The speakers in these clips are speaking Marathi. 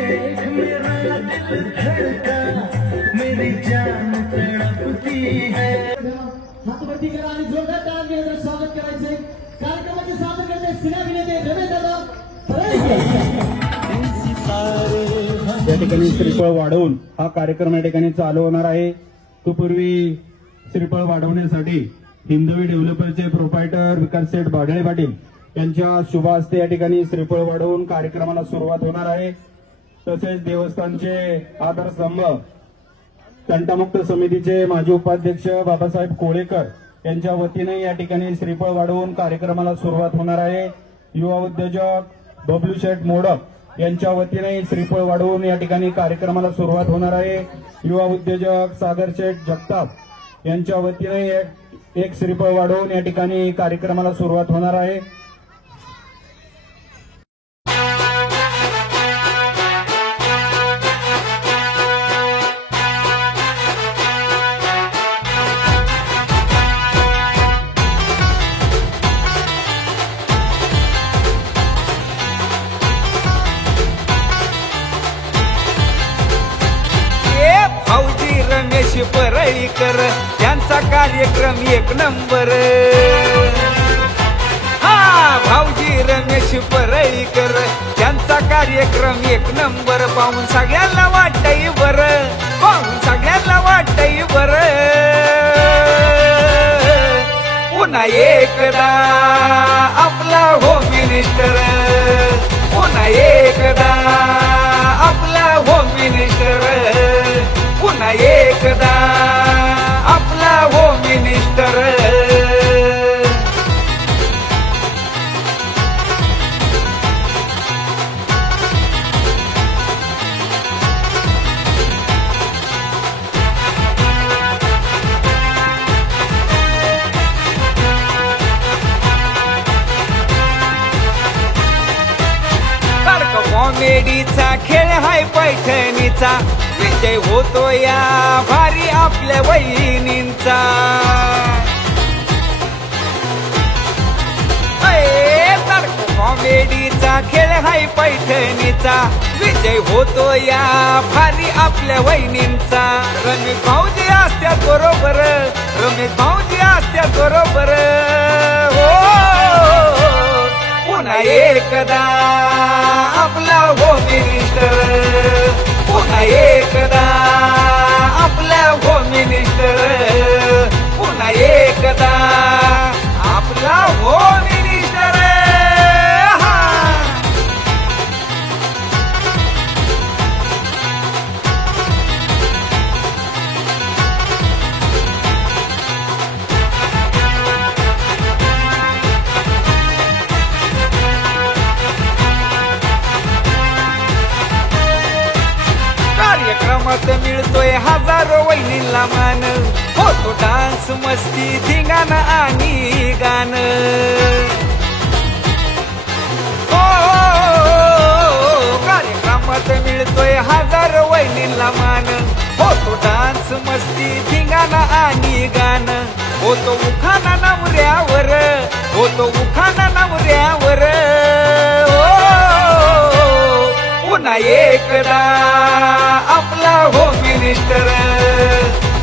देख मेरा दिल धड़का, मेरी जान तड़पती है। हातवरती करा आणि जोरदार टाळ्या देऊन स्वागत करायचे। कार्यक्रमाचे सादर करते सिनेमा अभिनेते रमेश दादा या ठिकाणी श्रीफळ वाढवून हा कार्यक्रम या ठिकाणी चालू होणार आहे। तो पूर्वी श्रीफळ वाढवण्यासाठी हिंदवी डेव्हलपरचे प्रोप्रायटर विकास सेठ बागळे पाटील यांच्या शुभ हस्ते या ठिकाणी श्रीफळ वाढवून कार्यक्रमाला सुरुवात होणार आहे। तसेच देवस्थानचे आधारस्तंभ तंटामुक्त समितीचे माजी उपाध्यक्ष बाबासाहेब कोळेकर यांच्या वतीने या ठिकाणी श्रीफळ वाढवून कार्यक्रमाला सुरुवात होणार आहे। युवा उद्योजक बबलू शेठ मोडक यांच्या वतीने श्रीफळ वाढवून या ठिकाणी कार्यक्रमाला सुरुवात होणार आहे। युवा उद्योजक सागर शेठ जगताप यांच्या वतीने एक श्रीफळ वाढवून या ठिकाणी कार्यक्रमाला सुरुवात होणार आहे। रमेश परळीकर त्यांचा कार्यक्रम एक नंबर। हा भाऊजी रमेश परळीकर त्यांचा कार्यक्रम एक नंबर। पाहून सगळ्यांना वाटतंय बरं, पाहून सगळ्यांना वाटतंय बरं। पुन्हा एकदा आपला होम मिनिस्टर, पुन्हा एकदा आपला होम मिनिस्टर, पुन्हा एकदा आपला होम मिनिस्टर। कॉमेडीचा खेळ हाय पैठणीचा, विजय होतो या भारी आपल्या वहिनींचा। कॉमेडीचा खेळ हाय पैठणीचा, विजय होतो या भारी आपल्या वहिनींचा। रमेश भाऊजी असत्या बरोबर, रमेश भाऊजी असत्या बरोबर। हो पुन्हा एकदा आपला होम मिनिस्टर, पुन्हा एकदा आपला होम मिनिस्टर, पुन्हा एकदा आपला होम मिनिस्टर। कार्यक्रमात मिळतोय हजारो वहिनीला मान, होतो डान्स मस्ती धिंगाणं आणि गाणं। हो कार्यक्रमात मिळतोय हजारो वहिनीला मान, होतो डान्स मस्ती धिंगाणं आणि गाणं। होतो उखाणा नवऱ्यावर, होतो उखाणा नवऱ्यावर। पुन्हा एकदा आपला होम मिनिस्टर,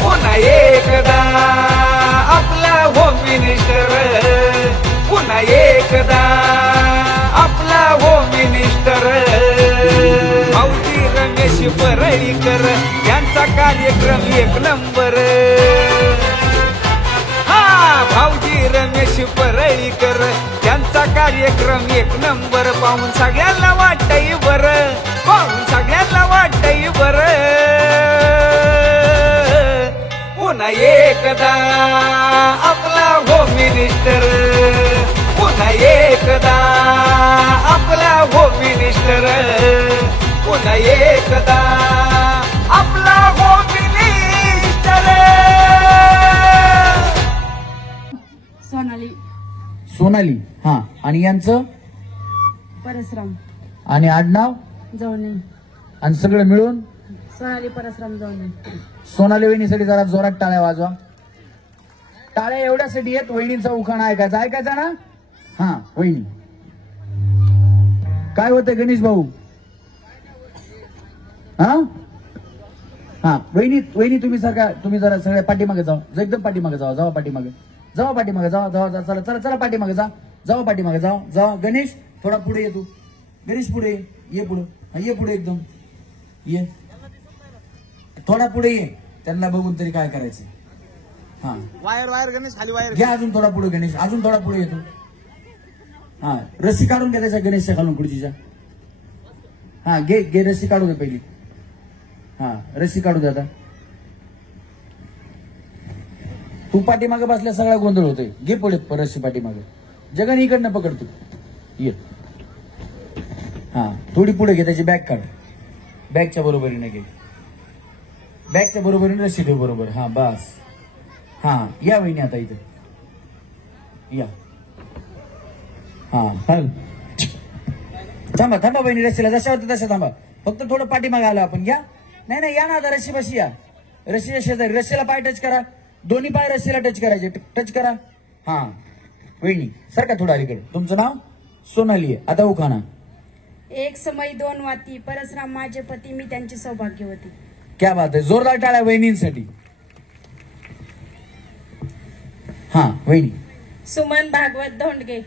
पुन्हा एकदा आपला होम मिनिस्टर, पुन्हा एकदा आपला होम मिनिस्टर। भाऊजी रमेश परळीकर यांचा कार्यक्रम एक नंबर। हा भाऊजी रमेश परळीकर त्यांचा कार्यक्रम एक नंबर। पाहून सगळ्यांना वाटतंय बरं, पाहून सगळ्यांना वाटतंय बरं। पुन्हा एकदा आपला होम मिनिस्टर, पुन्हा एकदा आपला होम मिनिस्टर, पुन्हा एकदा आपला होम मिनिस्टर। सोनाली सोनाली, हा आणि यांचं परसराम आणि आडनाव जवणे, आणि सगळं मिळून सोनाली परसराम जवणे। सोनाली वहिनीसाठी जरा जोरात टाळ्या वाजवा। टाळ्या एवढ्यासाठी येत वहिनींचा उखाणा ऐकायचा, ऐकायचा ना? हा वहिनी काय होतं गणेश भाऊ? हा हा वहिनी वहिनी तुम्ही तुम्ही जरा सगळ्या पाठीमागे जाऊ एकदम पाठीमागे जावा पाठीमागे जावा चला चला चला पाठीमागे जावा पाठीमागे जावा गणेश थोडा पुढे ये तू गणेश पुढे ये पुढे ये पुढे एकदम ये थोडा पुढे ये त्यांना बघून तरी काय करायचं हा वायर गणेश खाली वायर घ्या अजून थोडा पुढे गणेश अजून थोडा पुढे येतो हा रस्सी काढून घ्या त्याच्या गणेशच्या खालून खुर्चीच्या हा घे रस्सी काढू दे पहिली हा रस्सी काढू दे आता तू पाठीमागे बसल्या सगळा गोंधळ होतोय घे पुढे रस्सी पाठीमागे जगन इकडनं पकडतो ये हा थोडी पुढे घे त्याची बॅग काढ बॅगच्या बरोबरीने घे बॅगच्या बरोबरीने रस्सी ठेव बरोबर हा बस हा या वहिनी आता इथं या हा हल थांबा बहिणी रस्सीला जशावरती तशा थांबा फक्त थोडं पाठीमागे आलो आपण या नाही या ना आता रस्सी बशी या रस्सीच्या शेजारी रस्सीला पाय टच करा दोन्ही पाय रस्सीला टच करायचे टच करा हा वहिनी सारखा थोडा अलीकडे तुमचं नाव सोनाली आहे आता उखाणा एक समय दोन वाती परसराम माझे पती मी त्यांची सौभाग्यवती. क्या बात आहे जोरदार टाळ्या वहिनींसाठी. हा वहिनी सुमन भागवत धोंडगे.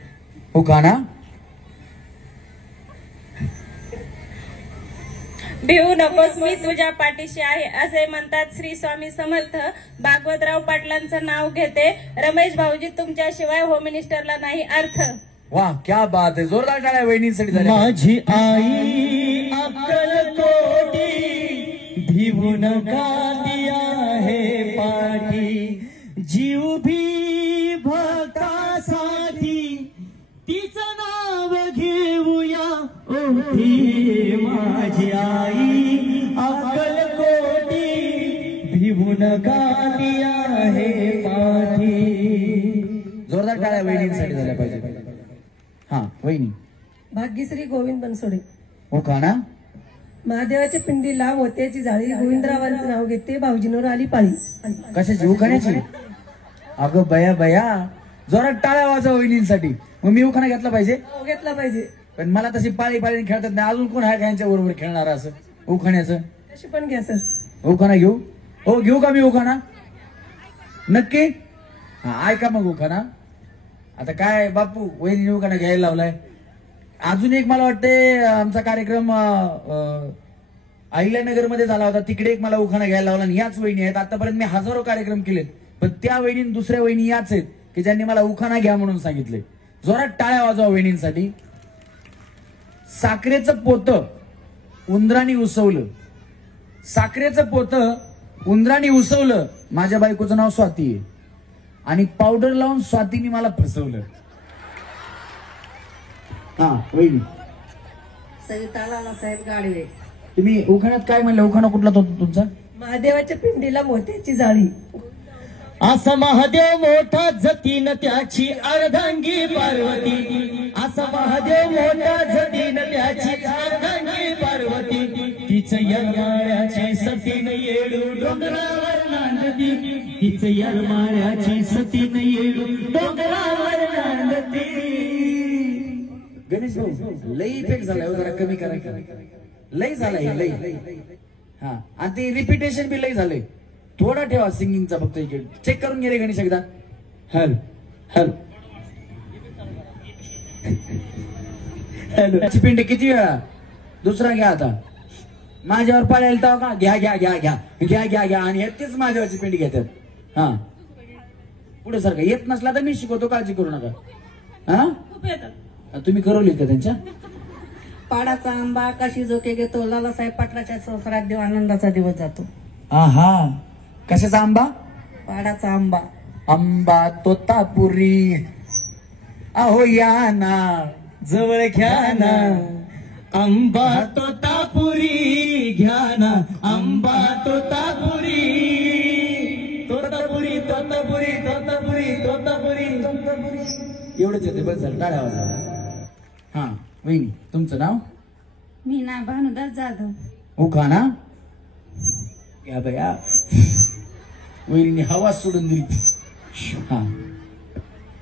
उखाणा भिवू नकोस मी तुझ्या पाठीशी आहे असे म्हणतात श्री स्वामी समर्थ. भागवतराव पाटलांचं नाव घेते. रमेश भाऊजी तुमच्याशिवाय होम मिनिस्टरला नाही अर्थ. वाह क्या बात आहे जोरदार टाळ्या वहिनींसाठी झाल्या. माझी आई अक्कलकोटी भिवू नका दिया हे पाठी जीव भी भक्तासाठी तिचं नाव घेऊया ओठी. माझी आई अक्कलकोटी भिवू नका दिया हे पाठी. जोरदार टाळ्या वहिनींसाठी झाल्या पाहिजे. हा वहिनी भाग्यश्री गोविंद बनसोडे. उखाणा महादेवाच्या पिंडीला मोत्याची जाळी गोविंदरावांचं नाव घेते भाऊजींवर आली पाळी. कशाची उखाण्याची. अगं बया बया जोरात टाळ्या वाजवा वहिनींसाठी. मग मी उखाणा घेतला पाहिजे. घेतला पाहिजे पण मला तशी पाळी पाळी खेळतात नाही. अजून कोण आहे यांच्या बरोबर खेळणार असं उखाण्याचं. तशी पण घ्या सर. उखाणा घेऊ. हो घेऊ का मी उखाणा नक्की. हा ऐका मग उखाणा. आता काय बापू वहिनी उखाणा घ्यायला लावलाय. अजून एक मला वाटते आमचा कार्यक्रम अहिल्यानगर मध्ये झाला होता तिकडे एक मला उखाणा घ्यायला लावला. आणि याच वहिनी आहेत. आतापर्यंत मी हजारो कार्यक्रम केलेत पण त्या वहिनी दुसऱ्या वहिनी याच आहेत की ज्यांनी मला उखाणा घ्या म्हणून सांगितले. जोरात टाळ्या वाजवा वहिनींसाठी. साखरेचं पोत उंदराने उसवलं. साखरेचं पोत उंदराने उसवलं. माझ्या बायकोचं नाव स्वाती आहे आणि पावडर लावून स्वातीने मला फसवलं. हा वहिनी सविता लालासाहेब गाडवे. तुम्ही उखाण्यात काय म्हणलं. उखाणा कुठला तो तुमचा. महादेवाच्या पिंडीला मोत्याची जाळी. असा महादेव मोठा जतीन त्याची अर्धांगी पार्वती. असा महादेव मोठा जतीन त्याची अर्धांगी पार्वती. तिचं यरमाळ्याची सतीन येडू डोंगरावर नांदती. तिचं यरमाळ्याची सतीन येडू डोंगरावर नांदती. गणेश भाऊ लई इफेक्ट झालाय हो, जरा कमी करा. लई झालाय लई. हा आणि ते रिपिटेशन बी लई झालंय. थोडा ठेवा सिंगिंगचा फक्त इकडे चेक करून घे रे गणेश एकदा. हल हल पिंडी किती वेळा. दुसरा घ्या आता. माझ्यावर पाळायला तर का घ्या घ्या घ्या घ्या घ्या घ्या घ्या आणि तेच माझ्यावरची पिंडी घेतात. हा पुढे सारखं येत नसला तर मी शिकवतो काळजी करू नका. हा तुम्ही करवली का त्यांच्या. पाडाचा आंबा काशी जोके घेतो. लालासाहेब पाटलाच्या संसारात देव आनंदाचा दिवस जातो. हा कशाचा आंबा. पाडाचा आंबा. आंबा तोतापुरी अहो या ना जवळ घ्या ना आंबा तोतापुरी घ्या ना आंबा तोतापुरी. तोतापुरी तोतापुरी तोतापुरी तोतापुरी तोतापुरी. एवढंच येते बस झालं. टाळ्या वाजवा. हा वहिनी तुमचं नाव. मीना भानुदास जाधव. उखाणा या बया वहिनी हवा सोडून दिली. हा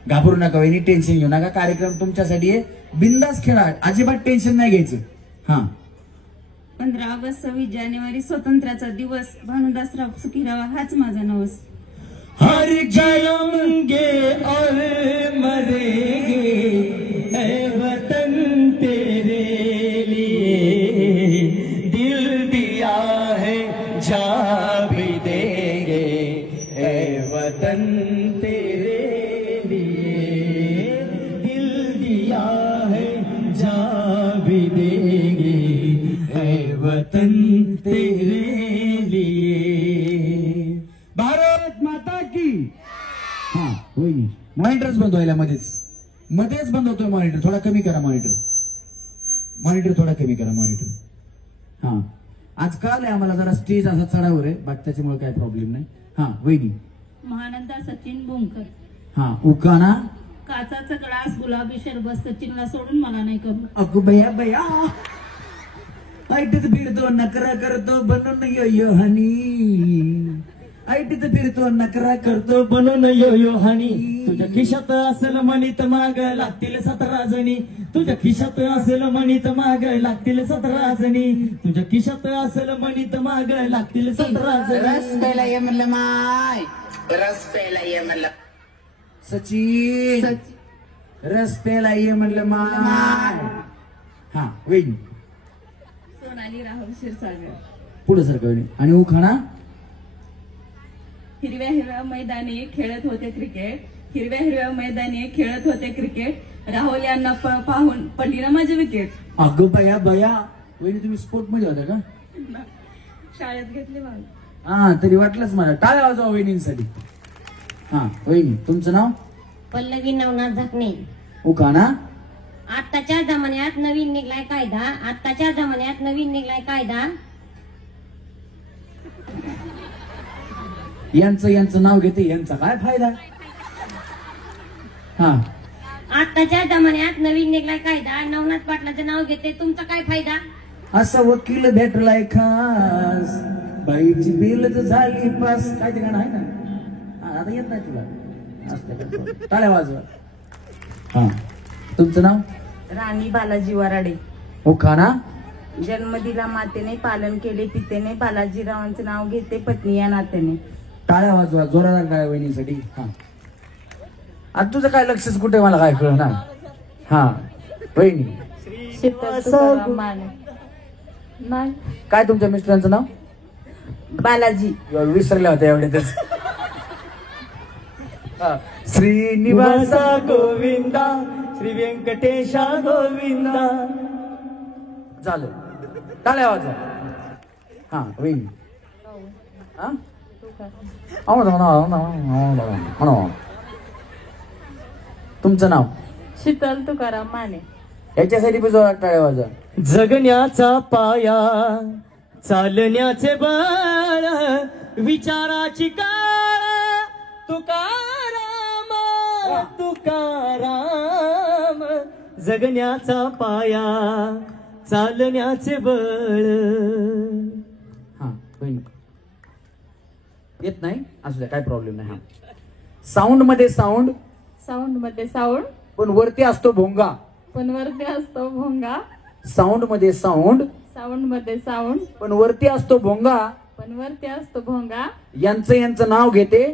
घाबरू नका वहिनी टेन्शन घेऊ नका. कार्यक्रम तुमच्यासाठी आहे. बिंदास खेळा अजिबात टेन्शन नाही घ्यायचं. हा 15 ऑगस्ट 26 जानेवारी स्वतंत्राचा दिवस. भानुदासराव सुखी राहा हाच माझा नवस. हर जिएंगे और मरेंगे ऐ वतन तेरे लिए, दिल दिया है जा भी देंगे ऐ वतन तेरे लिए, दिल दिया है जा भी देंगे ऐ वतन तेरे लिए. भारत माता की. हा होईल. मॉनिटरच बंद व्हायला मध्येच बंद होतोय मॉनिटर. थोडा कमी करा मॉनिटर थोडा कमी करा मॉनिटर. हा आज काल आहे आम्हाला जरा स्टेज असा चढावर आहे, बाकी त्याच्यामुळे काय प्रॉब्लेम नाही. हा वहिनी. महानंदा सचिन बोंकर. हा उकाना. काचाचा ग्लास गुलाबी शरबत सचिनला सोडून मला नाही करू. अगो बया ऐटीत फिरतो नकरा करतो बनून यो हनी. ऐटीत फिरतो नकरा करतो बनून यो हानी. तुझ्या खिशात असेल म्हणीत माग लागतील 17 जणी. तुझ्या खिशात असेल म्हणीत माग लागतील 17 जणी. तुझ्या खिशात असेल म्हणीत माग लागतील 17 जणी. रस्त्याला ये म्हणलं माय, रस्त्याला ये म्हणलं सचिन. रस्त्याला ये म्हणलं माय. हा वहिनी. सोनाली राहुल क्षीरसागर. पुढे सर वहिनी. आणि उखाणा. हिरव्या हिरव्या मैदानी खेळत होते क्रिकेट. हिरव्या हिरव्या मैदानी खेळत होते क्रिकेट. राहुल यांना पाहून पडली ना माझी विकेट. अगं बया वहिनी तुम्ही स्पोर्ट मध्ये होता का? शाळेत घेतली भाग. हा तरी वाटलंच मला. टाळ्या वाजवा वहिनींसाठी. हा वहिनी तुमचं नाव. पल्लवी नवनाथ झाकणे. उखाणा. आत्ताच्या जमान्यात नवीन निघलाय कायदा. आत्ताच्या जमान्यात नवीन निघलाय कायदा. यांचं नाव घेते यांचा काय फायदा. हा आत्ताच्या जमान्यात नवीन निघलाय कायदा. नवनाथ पाटलाचं नाव घेते तुमचा काय फायदा. असा वकील भेटलाय खास. बाईची बिल झाली पास. काय ते गाणं आहे ना. हा, आता येत नाही तुला. असं टाळ्या वाजवा. हा तुमचं नाव. राणी बालाजी वराडे. उखाणा. जन्म दिला मातेने, पालन केले पितेने, बालाजीरावांचे नाव घेते पत्नी या नात्याने. टाळ्या वाजवा जोरादार टाळ्या वहिनीसाठी. हा आता तुझं काय लक्षच कुठे मला काय कळणार. हा वहिनी. शीतल तुकाराम माने. नाही काय तुमच्या मिस्टरांचं नाव. बालाजी. विसरल्या होत्या एवढ्यातच. श्रीनिवासा गोविंदा श्री व्यंकटेशा गोविंदा. झालं. टाळ्या वाजवा. हा वहिनी. हा तुमचं नाव. शीतल तुकाराम माने. याच्यासाठी पण जोरात टाळ्या वाजवा. जगण्याचा पाया चालण्याचे बळ विचाराची काळ तुकाराम तुकाराम. जगण्याचा पाया चालण्याचे बळ. हा बहिणी. येत नाही असू द्या काय प्रॉब्लेम नाही. हा साऊंड मध्ये साऊंड. साऊंड मध्ये साऊंड. पण वरती असतो भोंगा. पण वरती असतो भोंगा. साऊंड मध्ये साऊंड. साऊंड मध्ये साऊंड. पण वरती असतो भोंगा. पण वरती असतो भोंगा. यांचं नाव घेते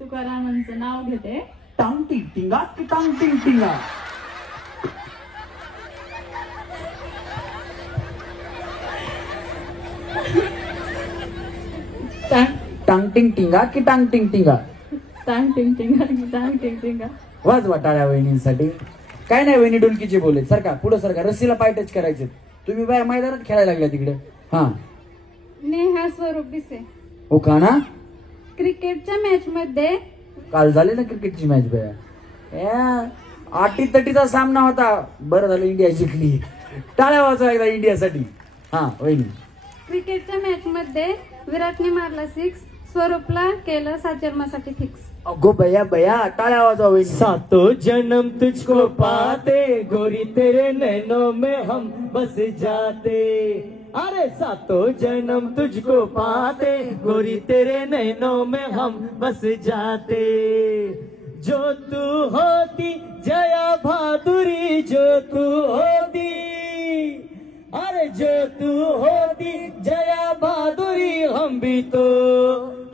तुकारामांचं नाव घेते. टांग टिंग टिंगा की टांग टिंग टिंगा. टांग टिंग टिंगा की टांग टिंग टिंगा. टांग टिंग टिंगा टांग टिंग टिंगा. वाजवा टाळ्या वहिनींसाठी. काय नाही वहिनी डुलकीचे बोले. सरका पुढे सरका. रस्सीला पाय टच करायचे. तुम्ही बाय मैदानात खेळायला लागल्या तिकडे. हा नेहा स्वरूप दिसे. उखाणा. क्रिकेटच्या मॅच मध्ये. काल झाले ना क्रिकेटची मॅच बया. आटी तटीचा सामना होता. बरं झालं इंडिया जिंकली. टाळ्या वाजवा एकदा इंडियासाठी. हा वहिनी. क्रिकेटच्या मॅच मध्ये विराटने मारला 6. स्वरूपला केलं 7 जन्मासाठी फिक्स. अगो बया टाळ्या वाजवा वहिनी. सातों जन्म तुझको पाते गोरी तेरे नैनों में हम बस जाते. अरे सातों जन्म तुझको पाते गोरी तेरे नैनों में हम बस जाते. जो तू होती जया बहादुरी जो तू होती. अरे जो तू होती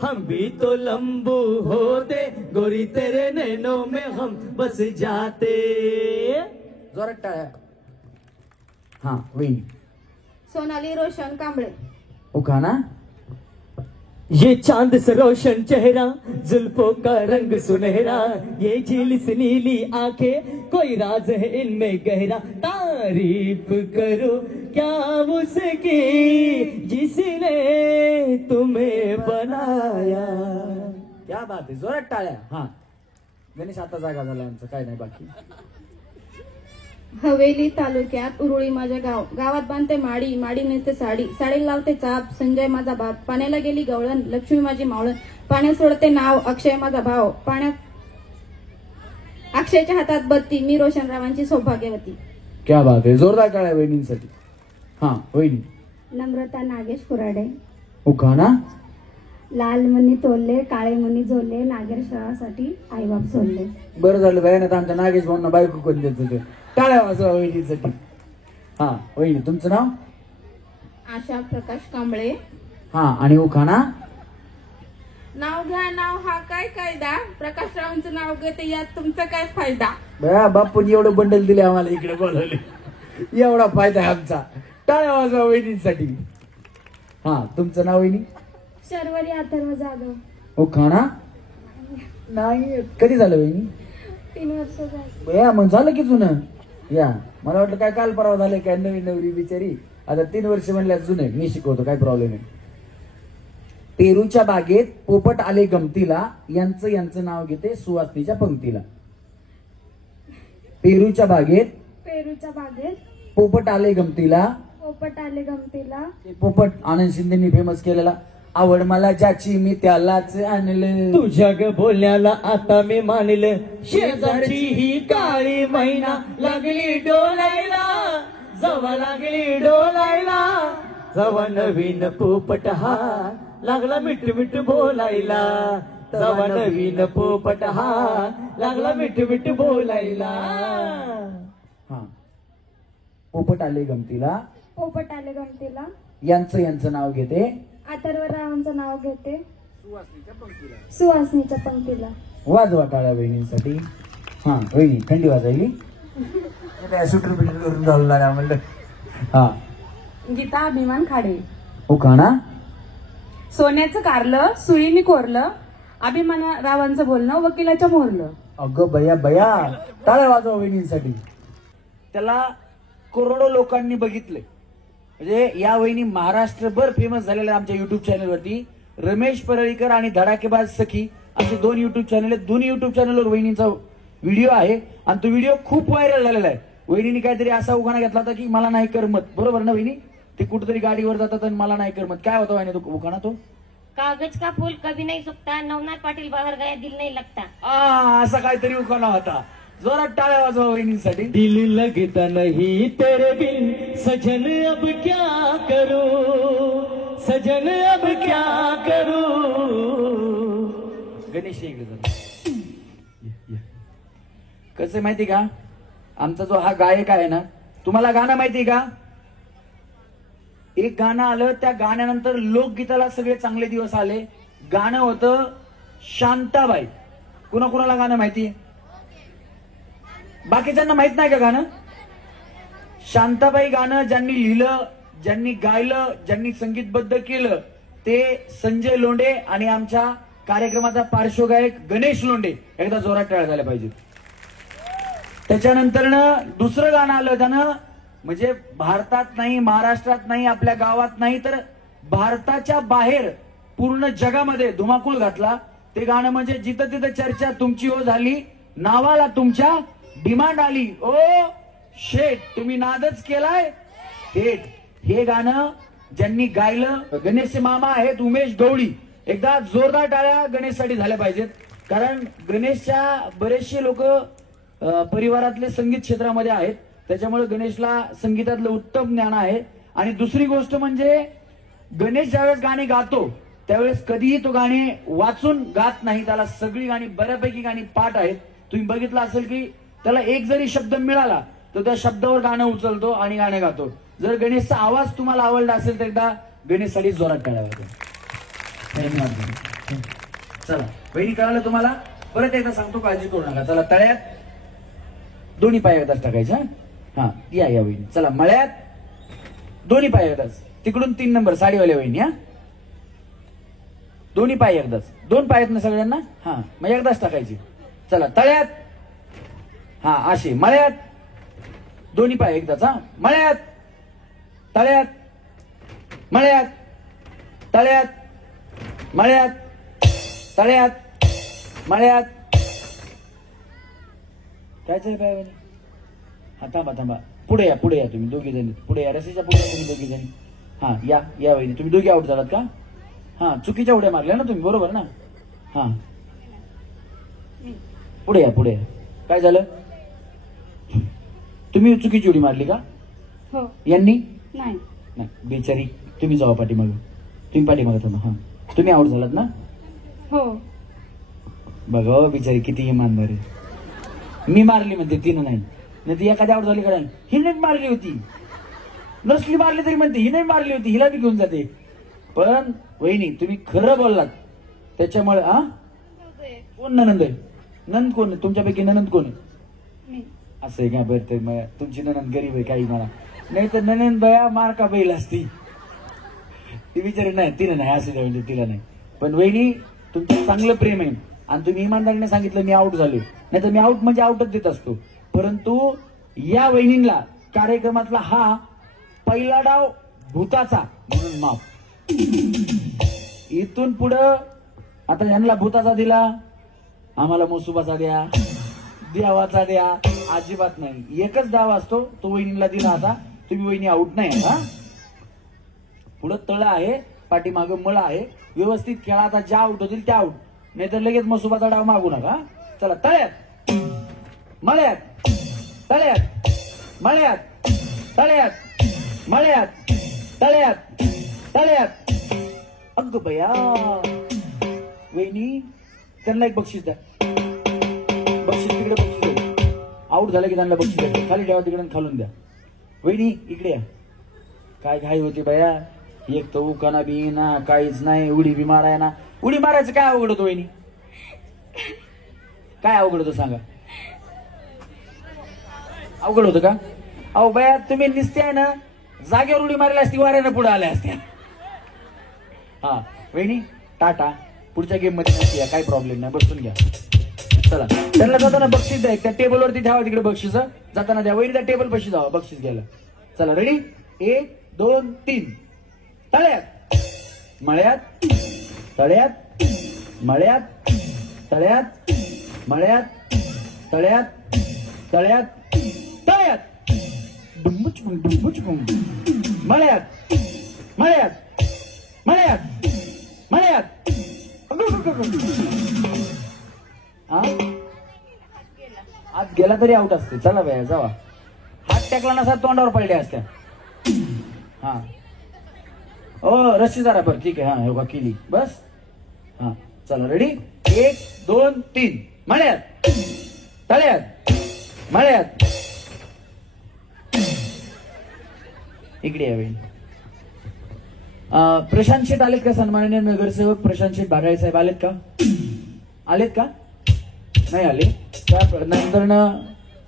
हम भी तो लंबू होते गोरी तेरे नैनों में हम बस जाते. जोरात टाळ्या. हा वहिनी. सोनाली रोशन कांबळे. उखाणा. ये चांद से रोशन चेहरा, जुल्फों का रंग सुनहरा, ये झील से नीली आंखें, कोई राज है इनमें गहरा. तारीफ करो क्या उसकी जिसने तुम्हें बनाया. क्या बात आहे. जोरात टाळ्या. हा गणेश आता जागा झाला आमचं, काय नाही बाकी. हवेली तालुक्यात उरुळी माझे गाव. गावात बांधते माडी, माडी नेसते साडी, साडी लावते चाप. संजय माझा बाप, पाण्याला गेली गवळण. लक्ष्मी माझी मावळण, पाण्यात सोडते नाव. अक्षय माझा भाव, पाण्यात अक्षयच्या हातात बत्ती. मी रोशनरावांची सौभाग्यवती. क्या बात आहे. जोरदार टाळ्या वहिनींसाठी. हा वहिनी. नम्रता नागेश कुराडे. उखाणा. लाल मणी तोलले, काळे मणी जोडले, नागेश्वरासाठी आईबाप सोडले. बरं झालं बाई ना, आमच्या नागेश भाऊंना बायको कोण देत होते. टाळ्या वाजवा वहिनीसाठी. हा वहिनी तुमचं नाव. आशा प्रकाश कांबळे. हा आणि उखाणा. नाव घ्या नाव हा काय कायदा, प्रकाशरावांचं नाव घेते यात तुमचा काय फायदा. बया बापूंनी एवढं बंडल दिले आम्हाला, इकडे बोलवले, एवढा फायदा आहे आमचा. टाळ्या वाजवा वहिनींसाठी. हा तुमचं नाव वहिनी. शर्वरी अथर्व जाधव. उखाणा. नाही कधी झालं वहिनी. 3 वर्ष झाली. बया मग झालं की जुनं. या मला वाटलं काय काल परवा झालं काय, नवीन नवरी बिचारी. आता 3 वर्ष म्हणल्या जुने. मी शिकवतो, काय प्रॉब्लेम नाही. पेरूच्या बागेत पोपट आले गमतीला, यांचं नाव घेते सुवासनीच्या पंक्तीला. पेरूच्या बागेत पोपट आले गमतीला. पोपट आनंद शिंदेनी फेमस केलेला. आवड मला ज्याची मी त्यालाच आणलं. तुझ्या ग बोलण्याला आता मी मानलं. शेजारची ही काळी मैना लागली डोलायला, जवा लागली डोलायला, जवा नवीन पोपट हा लागला मिठ मिठ बोलायला, जवा नवीन पोपट हा लागला मिठ मिठ बोलायला. हा पोपट आले गमतीला. यांचं नाव घेते. अथर्वरावांचं नाव घेते. सुवासनीच्या पंक्तीला. वाजवा टाळ्या बहिणींसाठी. हा वहिनी थंडी वाजायली. सुटर बिटर करून घालू लागा म्हणलं. हा गीता अभिमान खाडे. उखाणा. सोन्याचं कारलं सुईने कोरलं, अभिमानरावांचं बोलणं वकिलाच्या मोरलं. अगं बया बया. टाळ्या वाजवा वहिनींसाठी. त्याला करोडो लोकांनी बघितले. म्हणजे या वहिनी महाराष्ट्रभर फेमस झालेल्या आमच्या युट्यूब चॅनलवरती. रमेश परळीकर आणि धडाकेबाज सखी असे 2 युट्यूब चॅनल आहेत. 2 युट्यूब चॅनलवर वहिनींचा व्हिडिओ आहे आणि तो व्हिडिओ खूप व्हायरल झालेला आहे. वहिनीने काहीतरी असा उखाणा घेतला होता की मला नाही करमत. बरोबर ना वहिनी. ते कुठेतरी गाडीवर जातात आणि मला नाही करमत. काय होता वहिनी तो उखाणा. तो कागज का फूल कभी नहीं सुकता, नवनाथ पाटील बाहर गया दिल नहीं लगता. असा काहीतरी उखाणा होता. जोरात टाळ्या वाजवा वहिनींसाठी. दिल लगता नहीं तेरे बिन सजन अब क्या करूं, सजन अब क्या करूं. गणेश इकडे जरा. कसं माहिती का, आमचा जो हा गायक आहे ना, तुम्हाला गाणं माहिती का. एक गाणं आलं, त्या गाण्यानंतर लोकगीताला सगळे चांगले दिवस आले. गाणं होतं शांताबाई. कुणाकुणाला गाणं माहिती. बाकीच्यांना माहित नाही का गाणं. शांताबाई गाणं ज्यांनी लिहिलं, ज्यांनी गायलं, ज्यांनी संगीतबद्ध केलं ते संजय लोंढे आणि आमच्या कार्यक्रमाचा पार्श्वगायक गणेश लोंढे. एकदा जोरात टाळ्या झाल्या पाहिजे. त्याच्यानंतर दुसरं गाणं आलं त्यानं, म्हणजे भारतात नाही, महाराष्ट्रात नाही, आपल्या गावात नाही, तर भारताच्या बाहेर पूर्ण जगामध्ये धुमाकूळ घातला. ते गाणं म्हणजे जिथं तिथं चर्चा तुमची हो झाली, नावाला तुमच्या डिमांड आली. ओ शेट तुम्ही नादच केलाय थेट. हे गाणं ज्यांनी गायलं गणेशचे मामा आहेत उमेश गवळी. एकदा जोरदार टाळ्या गणेशसाठी झाल्या पाहिजेत. कारण गणेशच्या बरेचसे लोक परिवारातले संगीत क्षेत्रामध्ये आहेत, त्याच्यामुळे गणेशला संगीतातलं उत्तम ज्ञान आहे. आणि दुसरी गोष्ट म्हणजे गणेश ज्यावेळेस गाणी गातो त्यावेळेस कधीही तो गाणी वाचून गात नाही. त्याला सगळी गाणी बऱ्यापैकी गाणी पाठ आहेत. तुम्ही बघितलं असेल की त्याला एक जरी शब्द मिळाला तर त्या शब्दावर गाणं उचलतो आणि गाणं गातो. जर गणेशचा आवाज तुम्हाला आवडला असेल तर एकदा गणेशसाठी जोरात टाळ्या वाजवा. धन्यवाद. चला वहिनी कळालं तुम्हाला. परत एकदा सांगतो, काळजी करू नका. चला तळ्यात दोन्ही पाय एकदाच टाकायचे. हा या वहिनी. चला मळ्यात दोन्ही पाय एकदाच. तिकडून 3 नंबर साडीवाल्या वहिनी. हा दोन्ही पाय एकदाच. 2 पाय आहेत ना सगळ्यांना. हा मग एकदाच टाकायची. चला तळ्यात. हा अशी मळ्यात दोन्ही पाय एकदाच. हा मळ्यात तळ्यात मळ्यात तळ्यात मळ्यात तळ्यात मळ्यात. काय चालू पाय वहिनी. हा थांबा पुढे या तुम्ही दोघी जणी. पुढे या रस्त्याच्या पुढे तुम्ही दोघी जणी. हा या वहिनी. तुम्ही दोघी आउट झालात का. हा चुकीच्या उड्या मारल्या ना तुम्ही, बरोबर ना. हा पुढे या. काय झालं. तुम्ही चुकीची उडी मारली का. हो. यांनी नाही. बेचारी. तुम्ही जावा पाठीमाग. तुम्ही पाठीमाग थांबा. हा तुम्ही आउट झालात ना. हो. बघा बिचारी किती इमानदार आहे. मी मारली म्हणते, तिनं नाही. नाही ती एखादी आउट झाली का. हिने मारली होती. नसली मारली तरी म्हणते हिने मारली होती, हिला बी घेऊन जाते. पण वहिनी तुम्ही खरं बोललात त्याच्यामुळे. हा कोण ननंद आहे. नंद कोण आहे तुमच्यापैकी. ननंद कोण आहे. असं आहे का. बरं तर मग तुमची ननंद गरीब आहे काही मला. नाही तर ननंद बया मार का बैल असती. ती विचार नाही, तिला नाही असं म्हणजे तिला नाही. पण वहिनी तुमचं चांगलं प्रेम आहे आणि तुम्ही इमानदारीने सांगितलं मी आउट झाले. नाही तर मी आउट म्हणजे आउटच देत असतो. परंतु या वहिनीला कार्यक्रमातला हा पहिला डाव भूताचा म्हणून माफ. इथून पुढं आता यांना भूताचा दिला, आम्हाला मोसुबाचा द्या, देवाचा द्या, अजिबात नाही. एकच डाव असतो तो वहिनीला दिला. आता तुम्ही वहिनी आउट नाही. हा पुढं तळ आहे, पाठीमागं मळ आहे. व्यवस्थित खेळा. आता ज्या आउट होतील त्या आउट. नाही तर लगेच मसुबाचा डाव मागू नका. चला तळ्यात मळ्यात तळ्यात मळ्यात तळ्यात मळ्यात तळ्यात तळ्यात. अग बया वहिनी त्यांना एक बक्षीस द्या. बक्षीस तिकडे बक्षीस द्या. आउट झालं की त्यांना बक्षीस द्या. खाली ठेवा तिकडे खालून द्या. वहिनी इकडे या. काय घाई होती बया. एक तर उकाना बी ना काहीच नाही. उडी बी माराय ना. उडी मारायचं काय अवघड होतं वहिनी. काय अवघड होतं सांगा. अवघड होतं का. अहो बया तुम्ही निसते आहे ना जागेवर उडी मारल्या असती, वाऱ्यानं पुढे आल्या असत्या. हा वहिनी टाटा. पुढच्या गेम मध्ये नक्की या. काही प्रॉब्लेम नाही. बसून घ्या. चला त्यांना जाताना बक्षीस द्या. त्या टेबलवरती ठेवा तिकडे बक्षीस. जाताना द्या. वहिनी त्या टेबल पाशी जावा बक्षीस घ्यायला. चला रेडी. 1 2 3. तळ्यात मळ्यात तळ्यात मळ्यात तळ्यात मळ्यात तळ्यात तळ्यात तळ्यात डुंबुचकुम डुंबुचकुम. मळ्यात मळ्यात मळ्यात मळ्यात. आत गेला तरी आउट असते. चला बाया जावा. हात टाकला नसा तोंडावर पडल्या असत्या. हा ओ रस्सी जरा बरं ठीक आहे. हा योगा केली बस. हा चला रेडी. 1 2 3. मळ्यात तळ्यात मळ्यात. इकडे यावे. प्रशांत शेठ आलेत का. सन्माननीय नगरसेवक प्रशांत शेठ बागाळे साहेब आलेत का. आलेत का नाही आले. त्यानंतर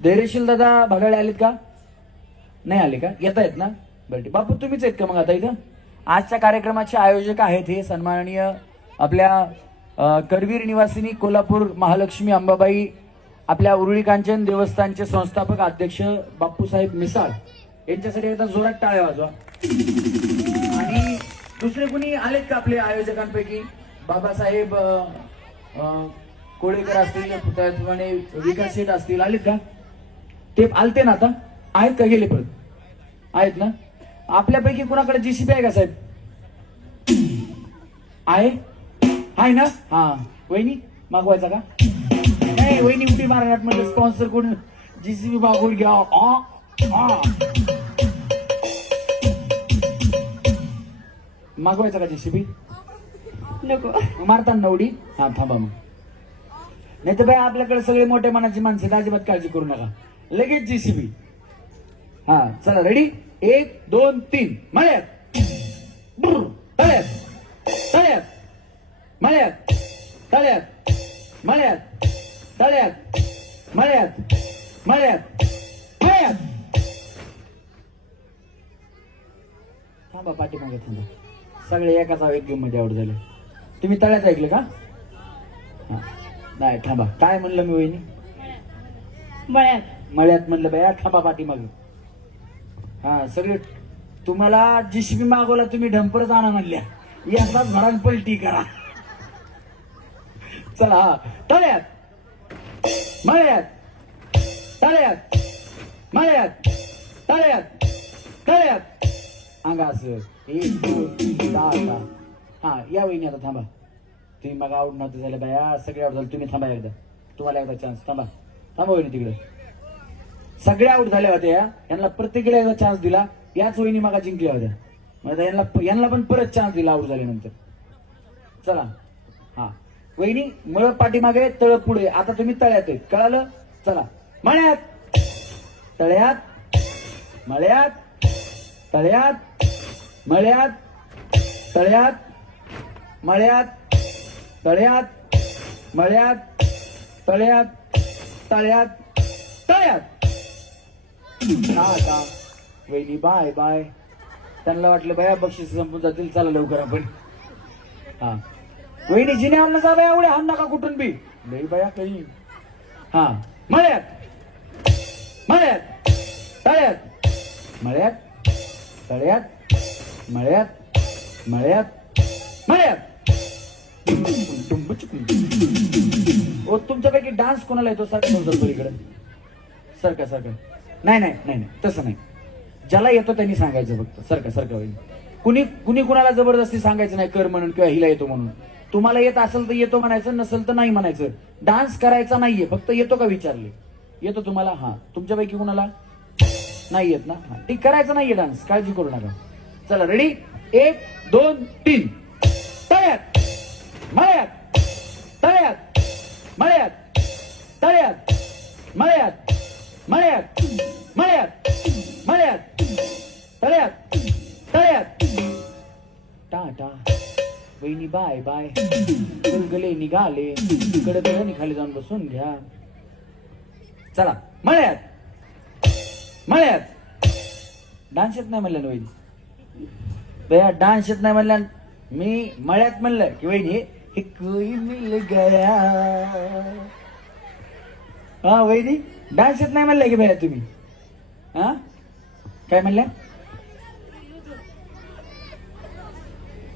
धैर्यशील दादा बागाळे आलेत का नाही आले का. येत आहेत ना. बरं बापू तुम्हीच आहेत का मग आता इथं. आजच्या कार्यक्रमाचे आयोजक आहेत हे सन्माननीय आपल्या करवीर निवासिनी कोल्हापूर महालक्ष्मी अंबाबाई आपल्या उरुळी कांचन देवस्थानचे संस्थापक अध्यक्ष बापूसाहेब मिसाळ यांच्यासाठी एकदा जोरात टाळ्या वाजवा. आणि दुसरे कुणी आलेत का आपले आयोजकांपैकी. बाबासाहेब कोळेकर असतील, त्याचप्रमाणे विकास शेठ असतील. आलेत का ते. आलते ना आता. आहेत का गेले परत. आहेत ना. आपल्यापैकी कुणाकडे जीसीबी आहे का साहेब. आहे ना. हा वहिनी मागवायचा का नाही. वहिनी उडी मारणार म्हणजे स्पॉन्सर कोण जीसीबी मागवून घ्या. मागवायचा का जीसीबी नको. मारताना उडी. हा थांबा मग. नाही तर बाय आपल्याकडे सगळे मोठ्या मनाची माणसं. अजिबात काळजी करू नका. लगेच जीसीबी. हा चला रेडी. 1 2 3. मळ्यात तळ्यात तळ्यात मळ्यात तळ्यात मळ्यात तळ्यात मळ्यात मळ्यात मळ्यात. थांबा पाठीमागे थांबा. सगळे एकाच गेम मध्ये आउट झाले. तुम्ही तळ्यात ऐकलं का? हा नाही थांबा. काय म्हणलं मी वहिनी? मळ्यात. मळ्यात म्हणलं बाया. थांबा पाठीमागे. हा सगळे तुम्हाला जिशबी मागवला तुम्ही ढंपरच आणा म्हणल्या. याचाच भरान पलटी करा. चला हा तळ्यात मळ्यात तळ्यात मळ्यात तळ्यात तळ्यात. अंगा असं 1 2 3 4. हा या वहिनी आता थांबा. तुम्ही मग आउट नव्हतं झालं बाया. सगळे आउट झाले. तुम्ही थांबा एकदा. तुम्हाला एकदा चान्स. थांबा थांबा वहिनी तिकडे. सगळे आउट झाल्या होत्या. यांना प्रत्येकीला एकदा चान्स दिला. याच वहिनी मग जिंकल्या होत्या. मग यांना पण परत चान्स दिला आउट झाल्यानंतर. चला हा वहिनी मळ पाठीमागे तळ पुढे. आता तुम्ही तळ्यात आहे. कळालं? चला मळ्यात तळ्यात मळ्यात तळ्यात मळ्यात तळ्यात मळ्यात तळ्यात मळ्यात तळ्यात तळ्यात तळ्यात. आता वहिनी बाय बाय. त्यांना वाटलं बाया बक्षीस संपून जातील. चला लवकर आपण. हा वहिनी जिन्यावर जा बाया. एवढे हाण नका कुठून बी. लई बाया काही. हा मळ्यात मळ्यात तळ्यात मळ्यात तळ्यात मळ्यात मळ्यात मळ्यात. ओ तुमच्यापैकी डान्स कोणाला येतो? सारखा इकडे सारखा सारखा. नाही नाही नाही नाही तसं नाही. ज्याला येतो त्यांनी सांगायचं फक्त. सारखा सारखा होईल. कुणी कुणाला जबरदस्ती सांगायचं नाही कर म्हणून किंवा हिला येतो म्हणून. तुम्हाला येत असेल तर येतो म्हणायचं. नसेल तर नाही म्हणायचं. डान्स करायचा नाहीये. फक्त येतो का विचारले. येतो तुम्हाला? हा तुमच्यापैकी कुणाला नाही येत ना? हा ठीक करायचं नाहीये डान्स. काळजी करू नका. चला रेडी 1 2 3. तळ्यात मळ्यात तळ्यात मळ्यात तळ्यात मळ्यात मळ्यात मळ्यात मळ्यात तळ्यात तळ्यात. टाटा वहिनी बाय बाय. गलगले निघाले. कडकडे खाली जाऊन बसून घ्या. चला मळ्यात मळ्यात. डान्स येत नाही म्हणलं वहिनी. भैया डान्स येत नाही म्हणल्या. मी मळ्यात म्हणलं की वहिनी हे कोई मिल गया. हा वहिनी डान्स येत नाही म्हणलं की भैया तुम्ही? हा काय म्हणल्या?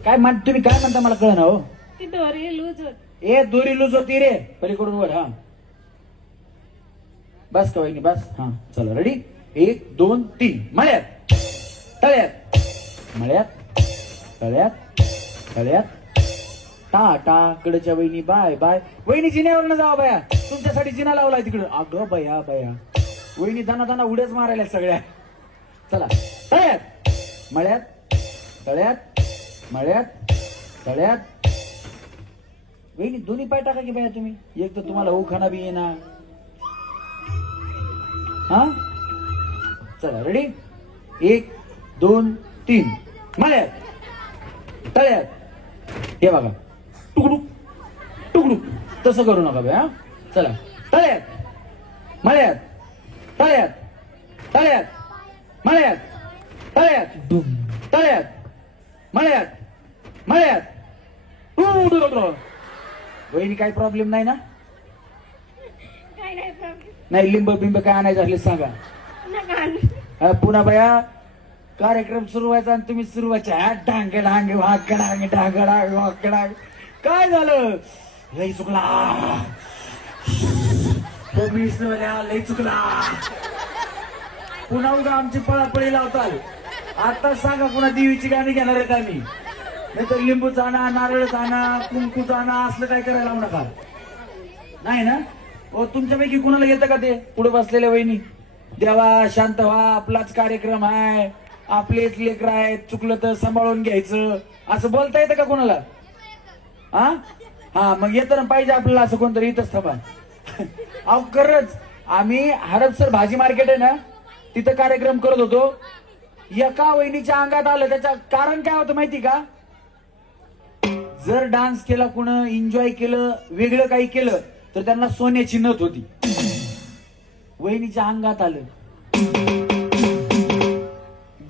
काय तुम्ही काय म्हणता मला कळ ना. हो ती दोरी लूज होत. ए दोरी लूज होती रे पलीकडून वर. हा बस का वहिनी बस. हा चला रेडी 1 2 3. मळ्यात तळ्यात मळ्यात तळ्यात तळ्यात. टाटा कडच्या वहिनी बाय बाय. वहिनी जिन्यावर जावा बाया. तुमच्यासाठी जिना लावलाय तिकडं. अगं बया बया. वहिनी दाना दाना उड्याच मारायला सगळ्या. चला तळ्यात मळ्यात तळ्यात मळ्यात तळ्यात. वहिनी दोन्ही पाय टाका की बाया तुम्ही. एक तर तुम्हाला उखाणा बी येणार. हा चला रेडी 1 2 3. मळ्यात तळ्यात. हे बघा टुकडूक टुकडूक तसं करू नका बाया. चला तळ्यात मळ्यात तळ्यात तळ्यात मळ्यात तळ्यात तळ्यात मळ्यात मळ्यात. वहिनी काही प्रॉब्लेम नाही ना? काय नाही प्रॉब्लेम. नाही लिंब बिंब काय आणायचं असले सांगा. पुन्हा बाया कार्यक्रम सुरू व्हायचा आणि तुम्ही सुरू व्हायच्या डांगे डांगे वाकडे डांगे डांगे डांगे वाकडे डांगे. काय झालं? लई चुकला. लई चुकला. पुन्हा उगा आमची पळापळी लावताल. आता सांगा पुन्हा देवीची गाणी घेणार आहेत आम्ही. नाही तर लिंबूचा आणा नारळचा आणा कुंकूचा आणा असलं काय करायला लावू नका. नाही ना? ओ तुमच्यापैकी कुणाला येतं का ते पुढे बसलेल्या वहिनी? देवा शांत व्हा. आपलाच कार्यक्रम आहे. आपलेच लेकर आहेत. चुकलं तर सांभाळून घ्यायचं असं बोलता येतं का कोणाला? हा हा मग येतं ना पाहिजे आपल्याला असं कोणतरी. इथंच थांबा. अहो खरंच आम्ही हडपसर भाजी मार्केट आहे ना तिथं कार्यक्रम करत होतो. एका वहिनीच्या अंगात आलं. त्याचं कारण काय होतं माहिती का? जर डान्स केला कोण एन्जॉय केलं वेगळं काही केलं तर त्यांना सोन्याची नथ होती. वहिनीच्या अंगात आलं.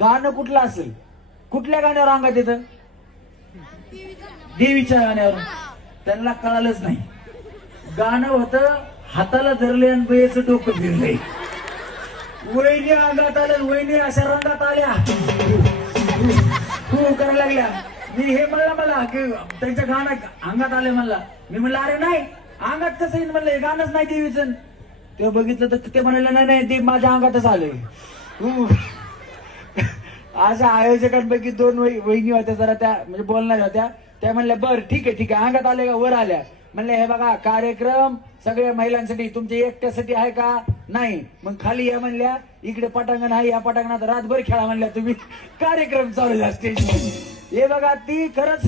गाणं कुठलं असेल, कुठल्या गाण्यावर अंगात येतं? देवीच्या गाण्यावर. त्यांना कळालंच नाही. गाणं होतं हाताला धरले आणि बयेचं डोकं फिरलंय. वहिनी अंगात आलं. वहिनी अशा रंगात आल्या, तू करायला लागल्या. मी हे म्हणलं मला की त्यांच्या गाणं अंगात आले म्हणला. मी म्हणलं अरे नाही, अंगात कसं येईल म्हणलं, हे गाणंच नाही देवीचं. ते बघितलं तर ते म्हणाले नाही नाही ते माझ्या अंगातच आलंय. अशा आयोजकांपैकी 2 वहिनी होत्या जरा त्या म्हणजे बोलणार होत्या. त्या म्हणल्या बर ठीक आहे अंगात आले का? वर आल्या. म्हणले हे बघा कार्यक्रम सगळ्या महिलांसाठी, तुमच्या एकट्यासाठी आहे का? नाही. मग खाली या म्हणल्या, इकडे पटांगण आहे, या पटांगणात रातभर खेळा म्हणल्या तुम्ही. कार्यक्रम चालू झाला स्टेजवर. हे बघा ती खरंच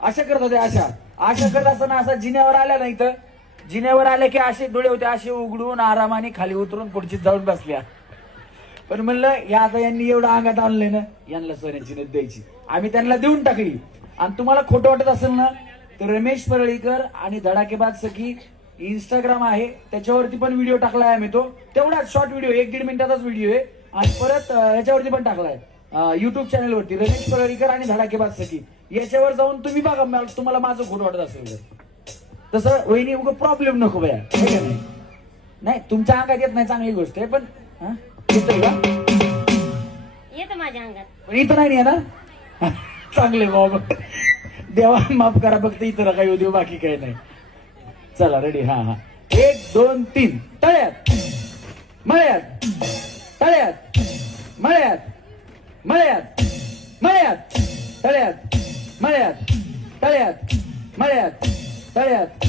अशा करत होत्या. अशा करत असताना असा जिन्यावर आल्या नाही तर जिन्यावर आल्या की असे डोळे होते असे उघडून आरामाने खाली उतरून पुढची जाऊन बसल्या. पण म्हणलं या आता यांनी एवढं अंगात आणलंय ना, यांना सोन्याची नथ द्यायची. आम्ही त्यांना देऊन टाकली. आणि तुम्हाला खोटं वाटत असेल ना तर रमेश परळीकर आणि धडाकेबाज सखी इंस्टाग्राम आहे, त्याच्यावरती पण व्हिडिओ टाकलाय आम्ही. तो तेवढाच शॉर्ट व्हिडिओ 1-1.5 मिनिटाचाच व्हिडिओ आहे. आणि परत याच्यावरती पण टाकलाय युट्यूब चॅनलवरती रमेश परळीकर आणि धडाकेबाज सखी. याच्यावर जाऊन तुम्ही बघा, तुम्हाला माझं खोटं वाटत असेल तसं. वहिनी उगा प्रॉब्लेम नको बया. नाही तुमच्या अंगात येत नाही चांगली गोष्ट आहे, पण येतोय का? येत माझ्या अंगात, पण इथं नाही येणार. चांगले बाबा, देवा माफ करा, फक्त इतर काही उद्योग बाकी काही नाही. चला रेडी. हा 1 2 3 तळ्यात मळ्यात तळ्यात मळ्यात मळ्यात मळ्यात तळ्यात मळ्यात तळ्यात मळ्यात तळ्यात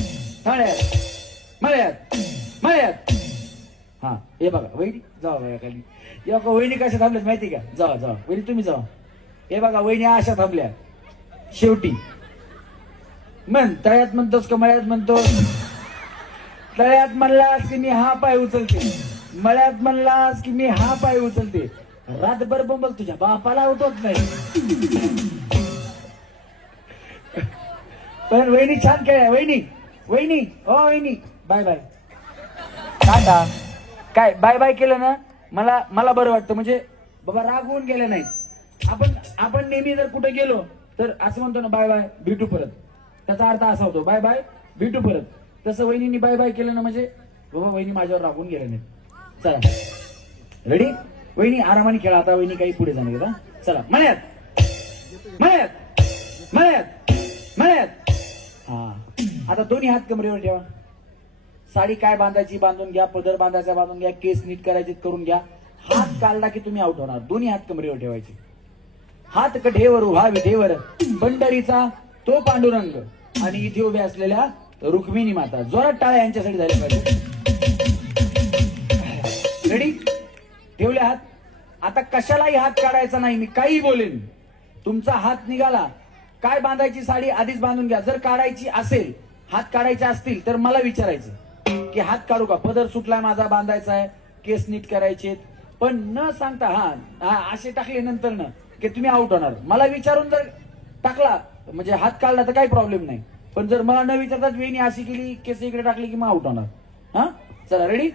तळ्यात मळ्यात मळ्यात. हा हे बघा वहिनी जावा बघा खाली. हे बघा वहिनी कशा थांबल्यात माहिती का? जावा वहिनी तुम्ही जावा. हे बघा वहिनी अशा थांबल्या. शेवटी म्हण तळ्यात म्हणतोस का मळ्यात म्हणतोस? तळ्यात म्हणलास की मी हा पाय उचलते, मळ्यात म्हणलास की मी हा पाय उचलते. रातभर बोंबल तुझ्या बापाला उठवत नाही. पण वहिनी छान खेळ. वहिनी वहिनी बाय बाय टाटा. काय बाय बाय केलं ना मला बरं वाटतं. म्हणजे बाबा रागवून गेले नाही. आपण नेहमी जर कुठे गेलो तर असं म्हणतो ना बाय बाय भेटू परत, त्याचा अर्थ असा होतो बाय बाय भेटू परत. तसं वहिनींनी बाय बाय केलं ना म्हणजे बाबा वहिनी माझ्यावर रागवून गेले नाही. चला रेडी. वहिनी आरामाने खेळा. आता वहिनी काही पुढे जाणार का? चला मळ्यात मळ्यात मळ्यात मळ्यात. हा आता दोन्ही हात कमरेवर ठेवा. साडी काय बांधायची बांधून घ्या, पदर बांधायचा बांधून घ्या, केस नीट करायचे करून घ्या. हात काढला की तुम्ही आउट होणार. दोन्ही हात कमरेवर ठेवायचे. हात कढेवर उभा विधेवर पंढरीचा तो पांडुरंग आणि इथे उभ्या असलेल्या रुक्मिणी माता. जोरात टाळ्या यांच्यासाठी झाल्या पाहिजे. रेडी ठेवले हात. आता कशालाही हात काढायचा नाही. मी काही बोलेन. तुमचा हात निघाला, काय बांधायची साडी आधीच बांधून घ्या. जर काढायची असेल, हात काढायचे असतील तर मला विचारायचं की हात काढू का? पदर सुटलाय माझा, बांधायचा आहे, केस नीट करायचे. पण न सांगता हा असे टाकले नंतर ना की तुम्ही आउट होणार. मला विचारून जर टाकला म्हणजे हात काढला तर काही प्रॉब्लेम नाही. पण जर मला न विचारताच वेणी अशी केली, केस इकडे टाकली की मग आउट होणार. हा चला रेडी.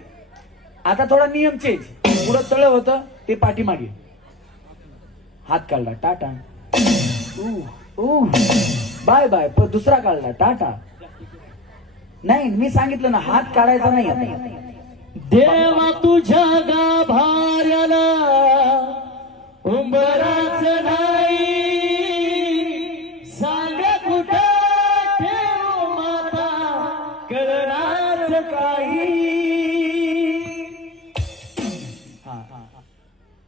आता थोडा नियम चेंज. पुढं तळ होतं ते पाठीमागे. हात काढला टाटा बाय बाय. दुसरा काढला टाटा. नाही मी सांगितलं ना हात काढायचा नाही. देवा तुझ्या गाभाऱ्याला उंबराच नाही, सांग कुठे ठेवू माता करणारच काही.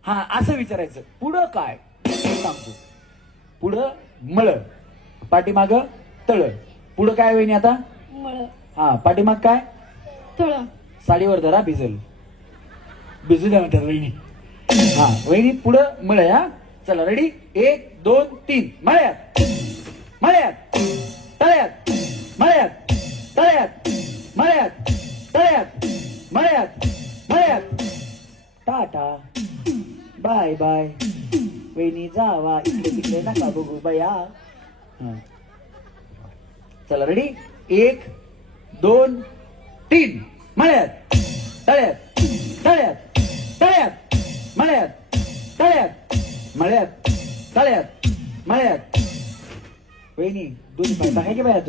हा असं विचारायचं. पुढं काय सांगतो. पुढं मळ, पाठीमाग तळ. पुढं काय वहिनी आता? मळ. हा पाठीमाग काय? तळ. साडीवर धरा भिजल. भिजू द्या म्हणतात वहिनी. हा वहिनी पुढं मळ. हा चला रेडी. 1 2 3 मळ्यात मळ्यात तळ्यात मळ्यात तळ्यात मळ्यात तळ्यात मळ्यात मळ्यात. Tata bye bye. वहिनी जावा, इकडे तिकडे नका बघू बया. चला रेडी 1 2 3 मळ्यात तळ्यात तळ्यात तळ्यात मळ्यात तळ्यात मळ्यात तळ्यात मळ्यात. वहिनी दोन्ही पाय बघा की बाया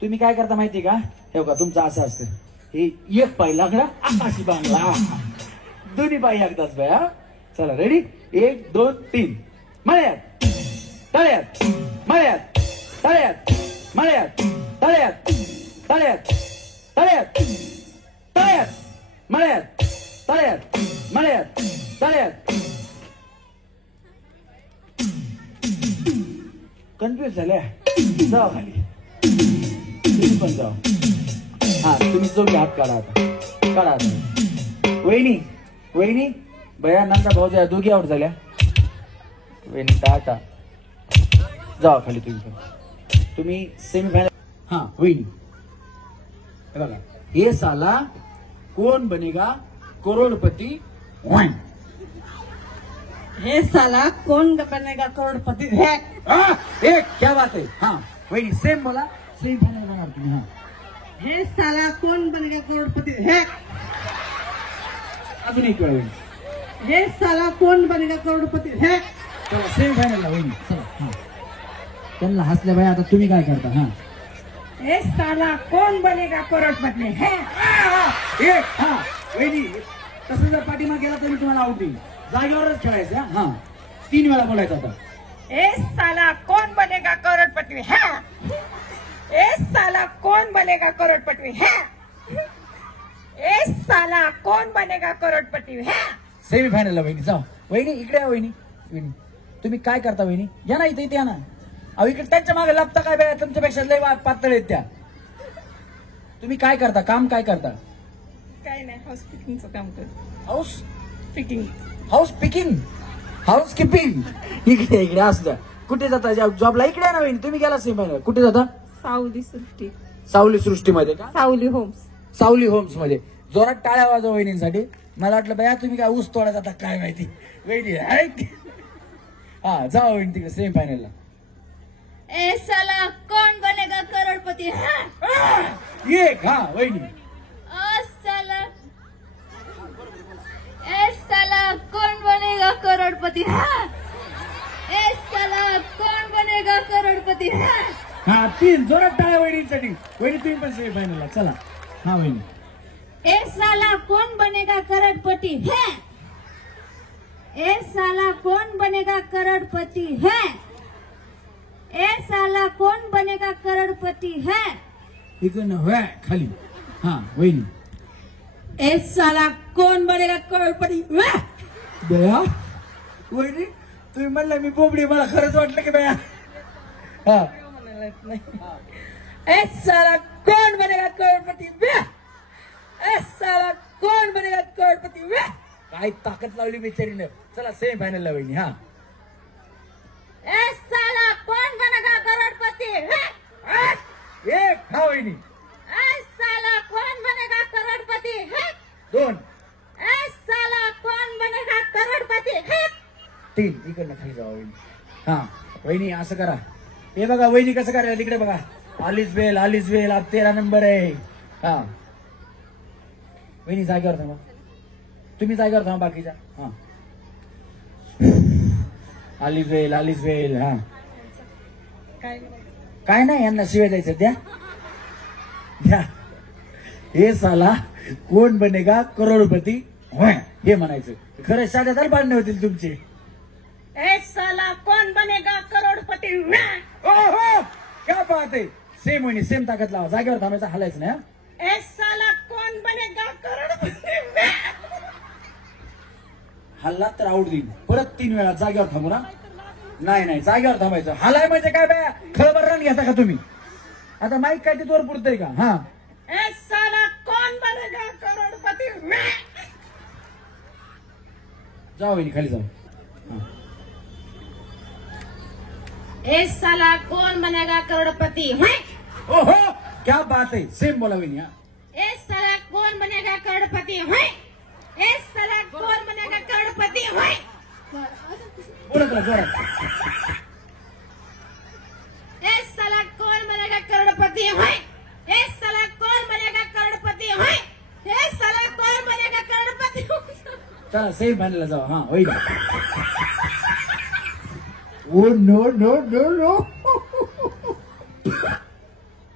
तुम्ही काय करता माहिती का? हे बघा तुमचं असं असतं, हे एक पाय लागला आकाशी बांगला, दोन्ही पाय एकदाच बाया. चला रेडी 1 2 3 मळ्यात तळ्यात मळ्यात तळ्यात मळ्यात तळ्यात तळ्यात तळ्यात तळ्यात मळ्यात तळ्यात मळ्यात तळ्यात. कन्फ्युज झाल्या, जावा खाली, तुम्ही पण जावा. हा तुम्ही जोडी हात काढा आता, काढा आता. वहिनी वहिनी बया नंदा भाऊजा दोघी आउट झाल्या. वहिनी टाटा, जावा खाली तुम्ही पण. तुम्ही सेमीफायनल. हा वहिनी बघा, हे साला कोण बनेगा करोडपती. हे साला कोण बनेगा करोडपती. एक क्या बात है. हा वहिनी सेम बोला, सेम फायनल बघा तुम्ही. हा हे साला कोण बनेगा करोडपती. अजून एक वेळा वहिनी. हे साला कोण बनेगा करोडपती. चला सेम फायनलला वहिनी चला. हा त्यांना हसल्या बाई, आता तुम्ही काय करता. हा हे साला कोण बनेगा करोडपती. एक. हा वहिनी तसं जर पाठीमाग गेला तर मी तुम्हाला आउट देईन. जागेवरच खेळायचं. हा 3 वेळा बोलायचं आता. ए साला कौन बनेगा करोड़पति है. ए साला कौन बनेगा करोड़पति है. ए साला कौन बनेगा करोड़पति है. सेमीफायनलला वहिनी जाऊ. वहिनी इकडे या. वहिनी वहिनी तुम्ही काय करता वहिनी. या ना इथे या ना. अहो इकडे त्यांच्या मागे लपता काय बाय, तुमच्यापेक्षा लय पातळ आहेत त्या. तुम्ही काय करता, काम काय करता. काय नाही, हाऊस पिकिंगचं काम करतो. House picking. House picking, house keeping. इकडे इकडे असू द्या. कुठे जाता जॉबला. इकडे ना वहिनी, तुम्ही गेला सेमीफायनल. कुठे जाता. सावली सृष्टी. सावली सृष्टीमध्ये का. सावली होम्स. सावली होम्स मध्ये. जोरात टाळ्या वाजवा वहिनींसाठी. मला वाटलं बाया तुम्ही काय ऊस तोडा जाता काय माहिती. वहिनी हा जाऊ वहिनी तिकडे सेमीफायनलला. ए साला कौन बनेगा करोड़पति है. एक. हा वहिनी. ए साला कौन बनेगा करोड़पति है. ए साला कौन बनेगा करोड़पति है. हा 3 जोरात टाळ्या वहिनींसाठी. वहिनी तुम्ही पण सेमीफायनलला चला. हा वहिनी. ए साला कौन बनेगा करोड़पति है. ए साला कौन बनेगा करोड़पति है. ए साला कौन बनेगा करोड़पति है. इकडनं व्या खाली. हा वहिनी. ए साला कौन बनेगा करोड़पति. बया वहिनी तुम्ही म्हणलं मी बोबडी, मला खरंच वाटलं की बया. हा ए साला कौन बनेगा करोड़पति. ए साला कौन बनेगा करोड़पति. काय ताकद लावली बिचारीनं. चला सेमीफायनलला वहिनी. हा ए साला कौन बनेगा करोड़पति है. एक. हा वहिनी. ए साला कौन बनेगा करोड़पति है. 2. ए साला कौन बनेगा करोड़पति है. 3. इकडनं खाली जावा वहिनी. हा वहिनी असं करा. हे बघा वहिनी कसं करायला तिकडे बघा. आलीच बेल अब 13 नंबर आहे. हा वहिनी जागेवर थांबा. तुम्ही जागेवर थांबा बाकीच्या. हा आलीच बेल. हा काय नाही, यांना शिवाय द्यायचं द्या. हे साला कोण बनेगा करोडपती हे म्हणायचं. खरं साध्यात भांडणे होतील तुमचे. ए साला कौन बनेगा करोड़पति. ओहो क्या बात आहे. सेम वहिनी सेम ताकद लावा. जागेवर थांबायचं, हलायचं नाही. ए साला कौन बनेगा करोड़पति. हल्ला तर आउट देईल. परत 3 वेळा जागेवर थांबू ना. नाही जागेवर थांबायचं. हलाय म्हणजे काय बाया खळबर रन घेता का तुम्ही. आता माईक काय ते वर पुरतय का. हा ए साला कौन बनेगा करोड़पति. जाऊ वहिनी खाली जाऊ. ए साला कौन बनेगा करोड़पति. ओहो क्या बात है. सेम बोला वहिनी. हा ए साला कौन बनेगा करोड़पति. ए साला कौन बनेगा करोड़पति. बोलत राहा जोरात. ए साला कौन बनेगा चला सेम फायनलला जाऊ. हा होईल. Oh no no no no.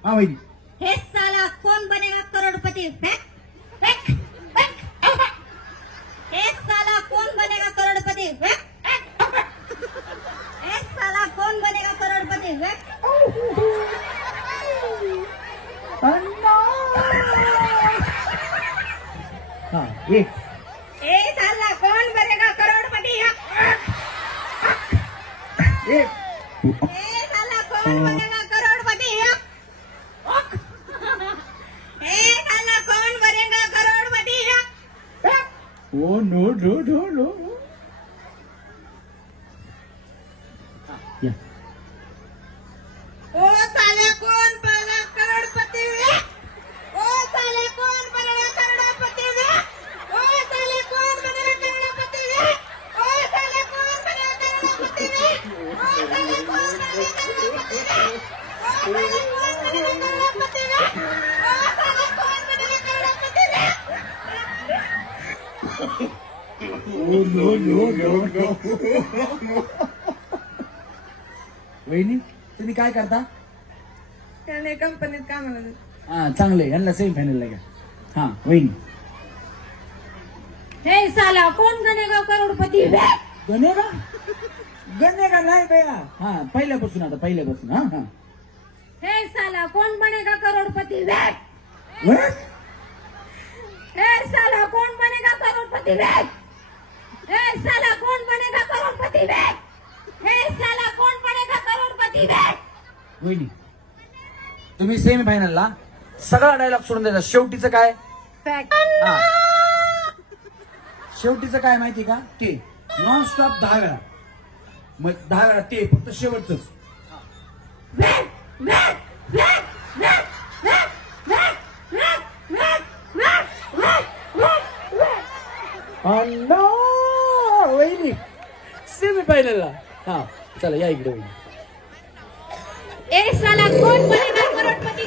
हा होईल. हे साला कौन बनेगा करोड़पति. हे साला कौन बनेगा करोड़पति. हे साला कौन बनेगा करोड़पति. हा एक. ए साला कौन बनेगा करोड़पति. एक. ए साला कौन बनेगा करोड़पति. ए साला Kaun Banega Crorepati. Oh no no no no. Yeah. ओ साले कौन बनेगा करोड़पति. ओ साले कौन बनेगा करोड़पति. ओ साले कौन बनेगा करोड़पति. ओ साले कौन बनेगा करोड़पति. ओ साले कौन बनेगा करोड़पति. ओ साले कौन बनेगा करोड़पति. ओ साले Kaun Banega Crorepati. Oh no no no no. वहिनी तुम्ही काय करता. त्याने कंपनीत कामाला जातो. हा चांगले. यांना सेमी फायनलला घ्या. हा वहिनी. हे साला कौन बनेगा करोड़पति. गणेगा गणेगा नाही बेया. हा पहिल्यापासून आता पहिल्यापासून. हा हा. हे साला कौन बनेगा करोड़पति. What? हे साला कौन बनेगा करोड़पति. हे साला कौन बनेगा करोड़पति. हे साला कौन बनेगा करोड़पति. वहिनी तुम्ही सेमी फायनलला सगळा डायलॉग सोडून द्यायचा. शेवटीचं काय. हा शेवटीचं काय माहिती का. ते नॉन स्टॉप 10 वेळा. मग 10 वेळा ते फक्त शेवटच. वहिनी सेमी फायनलला. हा चला या इकडे वहिनी. ए साला कौन बनेगा करोड़पति.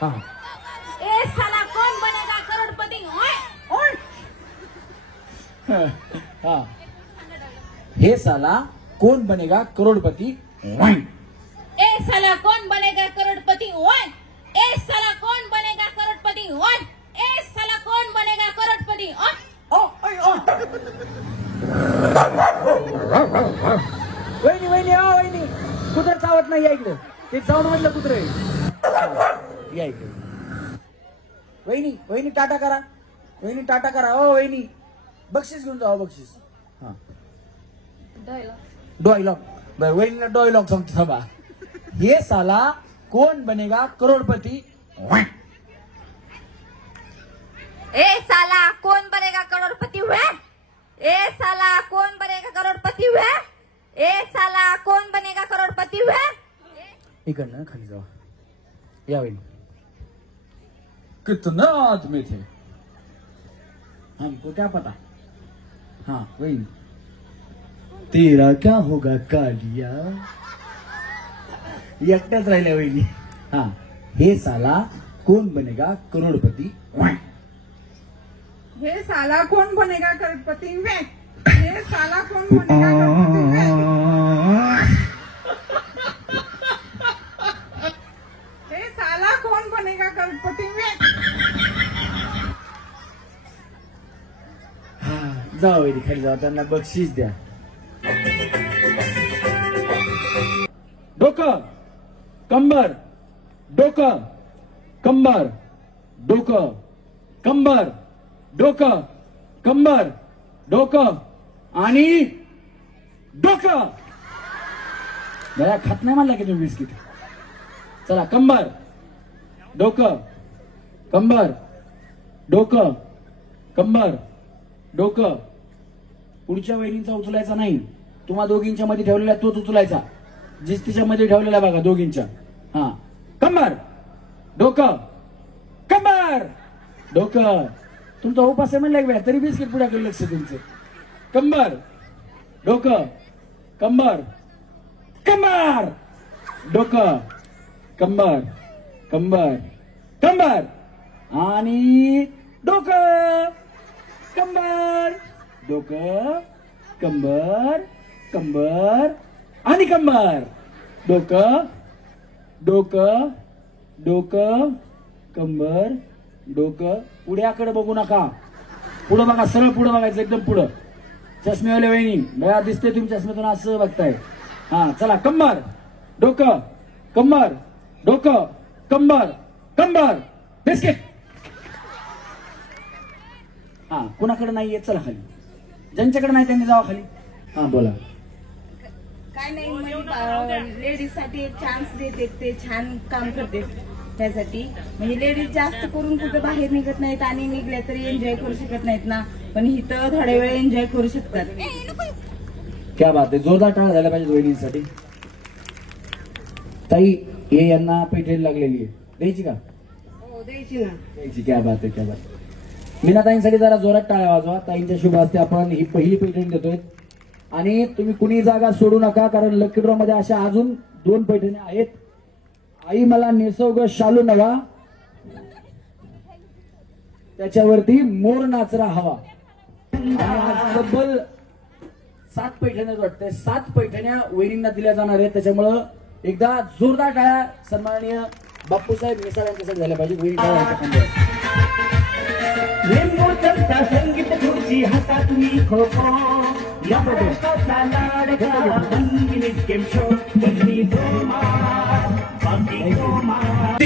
हा ए साला कौन बनेगा करोड़पति. हा. हे साला कोण बनेगा करोडपती. ए साला कौन बनेगा करोड़पति. ए साला कौन बनेगा करोड़पति. ए साला कौन बनेगा करोड़पति. वहिनी वहिनी हा वहिनी कुत्र चावत नाही. या इकडे. ते चावून म्हटलं कुत्र या इकडे. वहिनी वहिनी टाटा करा. वहिनी टाटा करा. ओ वहिनी बक्षीस घेऊन जावा. बक्षीस. हा डॉयलॉग. बर वहिनीला डॉयलॉग सांगतो बा. हे साला कोण बनेगा करोडपती. ए साला कौन बनेगा करोड़पति. ए साला कौन बनेगा करोड़पति. ए साला कौन बनेगा करोड़पति. इकडनं खाली जावा. या वहिनी. कितना आदमी थे हमको क्या पता. हाँ वहिनी. तेरा क्या होगा कालिया. एकट्याच राहिल्या वहिनी. हा हे साला कोण बनेगा करोडपती. हे साला कौन बनेगा करोड़पति. हे साला कौन बनेगा करोड़पति. हे साला कौन बनेगा करोड़पति. हा जावा वहिनी खाली जावा. त्यांना बक्षीस द्या. डोकं कंबर डोकं कंबर डोकं कंबर डोकं कंबर डोकं आणि डोकं. बया खात नाही म्हणला की तुम्ही बिस्किट. चला कंबर डोकं कंबर डोकं कंबर डोकं. पुढच्या वहिनीचा उचलायचा नाही. तुम्हा दोघींच्या मध्ये ठेवलेला तोच उचलायचा. जिस तिच्या मध्ये ठेवलेला बघा दोघींच्या. हा कंबर डोकं कंबर डोकं. तुमचा उपास आहे म्हणला वेळा तरी बिस्किट पुढ्याकडे लक्ष तुमचं. कंबर डोकं कंबर कंबर डोकं कंबर कंबर कंबर आणि डोकं कंबर डोकं कंबर कंबर आणि कंबर डोकं डोकं डोकं कंबर डोकं. पुढ्याकडे बघू नका, पुढं बघा, सरळ पुढं बघायचं, एकदम पुढं. चष्मेवाले वहिनी बया दिसते तुम्ही चष्म्यातून, असं बघताय. हा चला, कंबर डोकं कंबर डोकं कंबर कंबर बिस्किट. हा कुणाकडे नाहीये चला खाली, ज्यांच्याकडे नाही त्यांनी जावा खाली. हा बोला. काय नाही, लेडीज साठी एक चान्स देते, ते छान काम करते. त्यासाठी म्हणजे लेडीज जास्त करून कुठं बाहेर निघत नाहीत आणि निघल्या तरी एन्जॉय करू शकत नाहीत ना, पण इथं थोड्या वेळ एन्जॉय करू शकतात. क्या बात आहे, जोरदार टाळ्या झाल्या पाहिजे वहिनींसाठी. ताई हे यांना पैठणी लागलेली आहे, द्यायची का? हो द्यायची ना, द्यायची. क्या बात आहे, क्या बात आहे. मीनाताईंसाठी जरा जोरात टाळ्या वाजवा. ताईंच्या शुभ हस्ते आपण ही पहिली पैठणी देतोय. आणि तुम्ही कुणी जागा सोडू नका, कारण लकी ड्रॉ मध्ये अशा अजून 2 पैठणी आहेत. आई मला नेसव ग शालू नवा, त्याच्यावरती मोर नाचरा हवा. आणि आज तब्बल 7 पैठण्या वाटते, 7 पैठण्या वहिनींना दिल्या जाणार आहेत. त्याच्यामुळं एकदा जोरदार टाळ्या सन्माननीय बापूसाहेब मिसाळ यांच्यासाठी झाल्या पाहिजे. वहिनी संगीत खुर्ची हातात मी खो खो, या प्रदेशाचा लाडका रंगीन गेम शो, कधी जोमार, बाकी जोमार.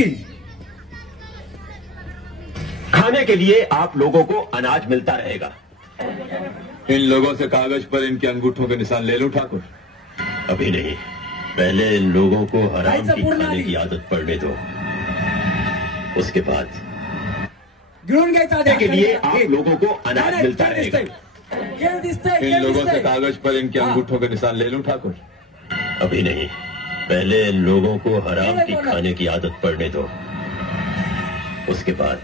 खाने के लिए आप लोगों को अनाज मिलता रहेगा. इन लोगों से कागज पर इनके अंगूठों के निशान ले लूं ठाकुर? अभी नहीं, पहले इन लोगों को हराम की खाने की आदत पड़ने दो, उसके बाद खाने के लिए आप लोगों को अनाज मिलता रहेगा. इन लोगों से कागज पर इनके अंगूठों के निशान ले लूं ठाकुर? अभी नहीं, पहले इन लोगों को हराम की खाने की आदत पड़ने दो, उसके बाद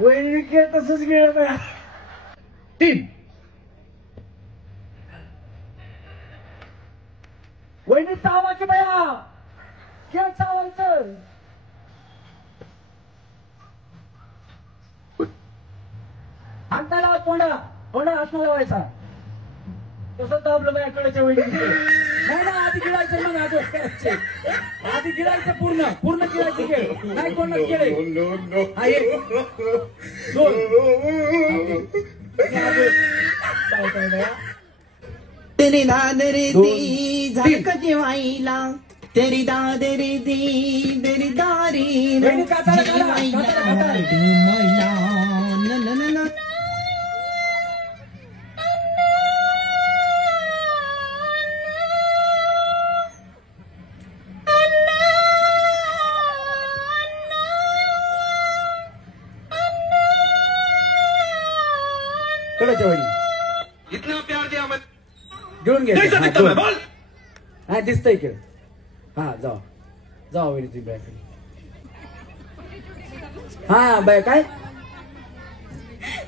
वहिनी खेळ तसंच गेलं बया. 3 वहिनी चावायची बया, खेळ चावायचं. हाताला तोंडा तोंडा असं लावायचा, तसं दाबलं बया कळच्या वहिनी. नाही ना, आधी गिळायचं मग आजोळ करायचे. आधी गिळायचं, पूर्ण पूर्ण गिळायचं खेळ नाही कोणाला केलंय. हा एक 2 तेरी दादरी दी झालक जेवायला, तेरी दादरी दी तेरी दारी कळच्या वहिनी इतना प्यार दिया मैं घेऊन घे. नहीं सकता मैं, बोल. हा दिसतंय खेळ. हा जावा जावा वहिनी तुम्ही बाय. हा बाय काय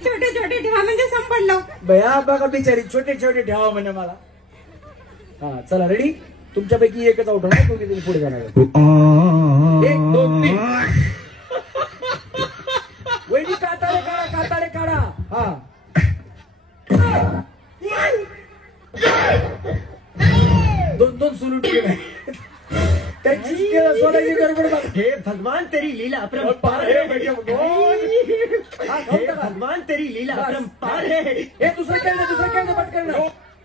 छोटे छोटे ठेवा म्हणजे संपडलं. बया बघा बिचारी, छोटे छोटे ठेवा म्हणे मला. हा चला रेडी, तुमच्यापैकी एकच आउट होणार, तुम्ही तुम्ही पुढे जाणार. 1 2 3. वहिनी काताडे काढा, काताडे काढा. हा 2 सोलून ठेवले. त्याची सोडायची गडबड बघ. हे भगवान तेरी लीला अपरंपार है. हे भगवान तेरी लीला अपरंपार है. हे दुसरं खेळणं पटकन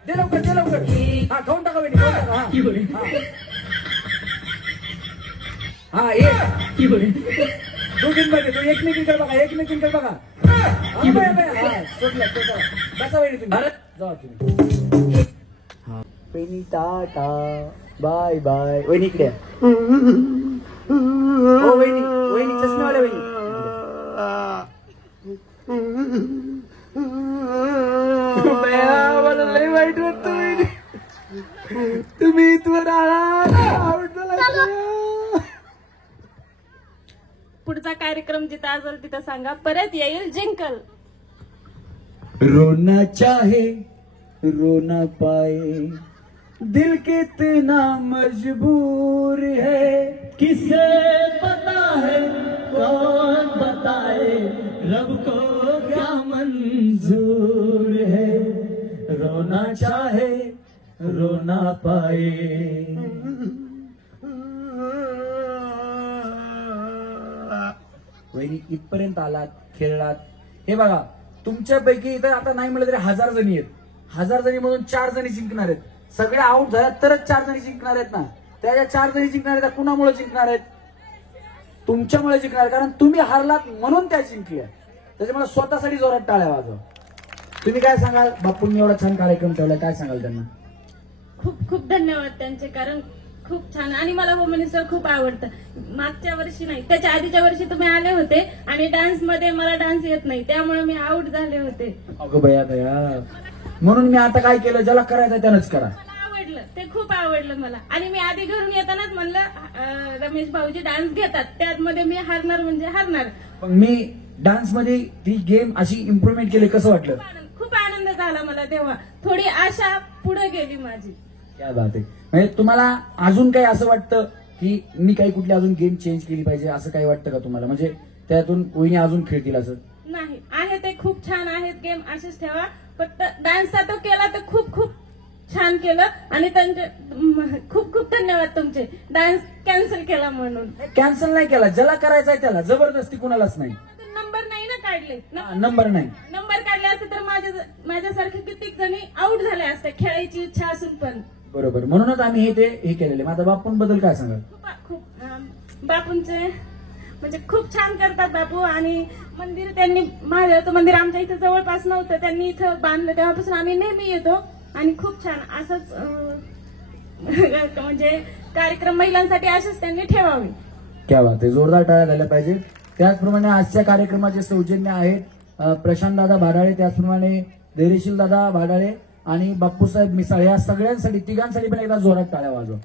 दे लवकर, दे लवकर. हा खाऊन टाका वहिनी, खाऊन टाका. हा एक दोघींमध्ये तो एकमेकींकडे बघा, एकमेकींकडे बघा. सोडलं बसा वहिनी तुम्ही, जावा तुम्ही. हा वहिनी टाटा बाय बाय. वहिनी इकडे हो, वहिनी वहिनी चष्मेवाल्या वहिनी. मला लय वाईट वाटतं वहिनी, तुम्ही इथवर आला. पुढचा कार्यक्रम जिथं असेल तिथं सांगा, परत येईल जिंकल. रोना चाहे रोना पाए, दिल कितना मजबूर है, किसे पता है कौन बताए, रब को क्या मंजूर है, रोना चाहे रो ना पाए। वहिनी इथपर्यंत आलात, खेळलात. हे बघा, तुमच्यापैकी इथं आता नाही म्हणलं तरी 1000 जणी आहेत. 1000 जणीमधून 4 जणी जिंकणार आहेत. सगळ्या आउट झाल्या तरच 4 जणी जिंकणार आहेत ना. त्या 4 जणी जिंकणार आहेत, कुणामुळे जिंकणार आहेत? तुमच्यामुळे जिंकणार, कारण तुम्ही हारलात म्हणून त्या जिंकल्या. त्याच्यामुळे स्वतःसाठी जोरात टाळ्या वाजवा. तुम्ही काय सांगाल? बापूंनी एवढा छान कार्यक्रम ठेवला, काय सांगाल त्यांना? खूप खूप धन्यवाद त्यांचे, कारण खूप छान. आणि मला होम मिनिस्टर खूप आवडतं. मागच्या वर्षी नाही, त्याच्या आधीच्या वर्षी तुम्ही आले होते आणि डान्स मध्ये मला डान्स येत नाही, त्यामुळे मी आउट झाले होते. अगं बया दया, म्हणून मी आता काय केलं, ज्याला करायचं त्यानंच करा. आवडलं ते, खूप आवडलं मला. आणि मी आधी घरून येतानाच म्हणलं रमेश भाऊजी डान्स घेतात, त्यामध्ये मी हारणार म्हणजे हारणार. पण मी डान्स मध्ये ती गेम अशी इम्प्रुव्हमेंट केली, कसं वाटलं? खूप आनंद झाला मला तेव्हा. थोडी आशा पुढे गेली माझी. क्या बात आहे. म्हणजे तुम्हाला अजून काही असं वाटतं की मी काही कुठली अजून गेम चेंज केली पाहिजे, असं काही वाटतं का तुम्हाला? म्हणजे त्यातून वहिनी अजून खेळतील असं? नाही, आहे ते खूप छान आहेत गेम, असेच ठेवा. फक्त डान्सचा तो केला तर खूप खूप छान केलं. आणि त्यांचे खूप खूप धन्यवाद तुमचे, डान्स कॅन्सल केला म्हणून. कॅन्सल नाही केला, ज्याला करायचंय त्याला, जबरदस्ती कुणालाच नाही. नंबर नाही ना काढले, नंबर नाही. नंबर काढले असते तर माझ्यासारखे कित्येक जणी आउट झाले असते, खेळायची इच्छा असून पण. बरोबर, म्हणूनच आम्ही हे केलेले. माझ्या बापूंबद्दल काय सांगाल? खूप बापूंचे म्हणजे खूप छान करतात बापू. आणि मंदिर त्यांनी, महादेवाचं मंदिर आमच्या इथं जवळपास नव्हतं, त्यांनी इथं बांधलं, तेव्हापासून आम्ही नेहमी येतो. आणि खूप छान असंच म्हणजे कार्यक्रम महिलांसाठी असेच त्यांनी ठेवावे. क्या बात आहे, जोरदार टाळ्या झाल्या पाहिजे. त्याचप्रमाणे आजच्या कार्यक्रमाचे सौजन्य आहेत प्रशांत दादा भाडाळे, त्याचप्रमाणे धैर्यशील दादा भाडाळे आणि बापूसाहेब मिसाळ. या सगळ्यांसाठी, तिघांसाठी पण एकदा जोरात टाळ्या वाजवा.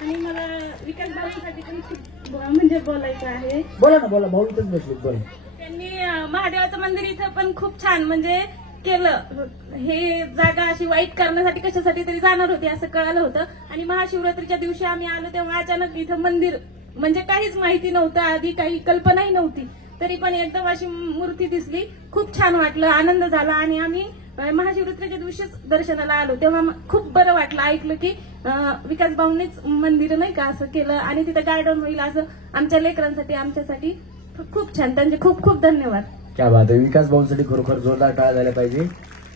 आणि मला विकास भाऊंसाठी पण खूप म्हणजे बोलायचं आहे. बोला ना, बोला. भाऊ इथंच बसले, बोला. त्यांनी महादेवाचं मंदिर इथं पण खूप छान म्हणजे केलं. हे जागा अशी वाईट करण्यासाठी कशासाठी तरी जाणार होती असं कळालं होतं. आणि महाशिवरात्रीच्या दिवशी आम्ही आलो तेव्हा अचानक इथं मंदिर, म्हणजे काहीच माहिती नव्हतं, आधी काही कल्पनाही नव्हती, तरी पण एकदम अशी मूर्ती दिसली, खूप छान वाटलं, आनंद झाला. आणि आम्ही महाशिवरात्रीच्या दिवशीच दर्शनाला आलो, तेव्हा खूप बरं वाटलं, ऐकलं की विकास भाऊंनीच मंदिर नाही का असं केलं आणि तिथं गार्डन होईल असं आमच्या लेकरांसाठी, आमच्यासाठी. खूप छान, त्यांचे खूप खूप धन्यवाद. क्या बात आहे. विकास भाऊंसाठी खरोखर जोरदार टाळ्या झाल्या पाहिजे.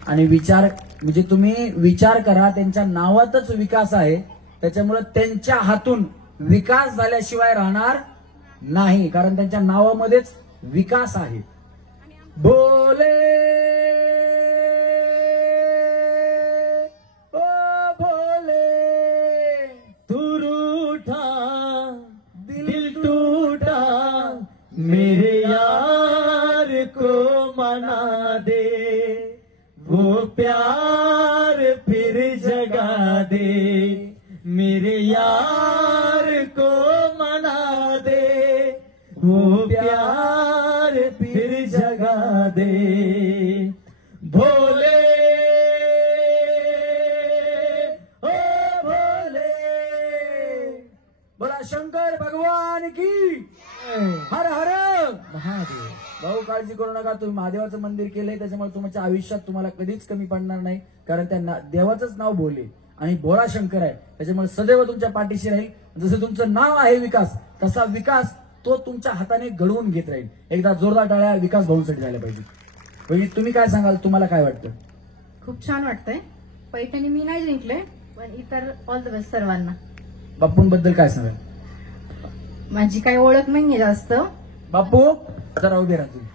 आणि विचार म्हणजे तुम्ही विचार करा, त्यांच्या नावातच विकास आहे, त्याच्यामुळे त्यांच्या हातून विकास झाल्याशिवाय राहणार नाही, कारण त्यांच्या नावामध्येच विकास आहे. बोले ओ भोले तू रूठा दिल टूटा, मेरे यार को मना दे, वो प्यार फिर जगा दे, मेरे यार को मना दे, वो प्यार फिर जगा दे. भोले ओ भोले, बोला शंकर भगवान की हर हर महादेव. भाऊ काळजी करू नका, तुम्ही महादेवाचं मंदिर केलंय, त्याच्यामुळे तुमच्या आयुष्यात तुम्हाला कधीच कमी पडणार नाही, कारण त्यांना देवाचंच नाव भोले आणि भोळा शंकर आहे, त्याच्यामुळे सदैव तुमच्या पाठीशी राहील. जसं तुमचं नाव आहे विकास, तसा विकास तो तुमच्या हाताने घडवून घेत राहील. एकदा जोरदार टाळ्या विकास भाऊंसाठी झाल्या पाहिजे. म्हणजे तुम्ही काय सांगाल, तुम्हाला काय वाटतं? खूप छान वाटतंय. पैठणी मी नाही जिंकले, पण इतर ऑल द बेस्ट सर्वांना. बापूंबद्दल काय सांगाल? माझी काही ओळख नाहीये जास्त. बापू जरा उभे राहा तुम्ही,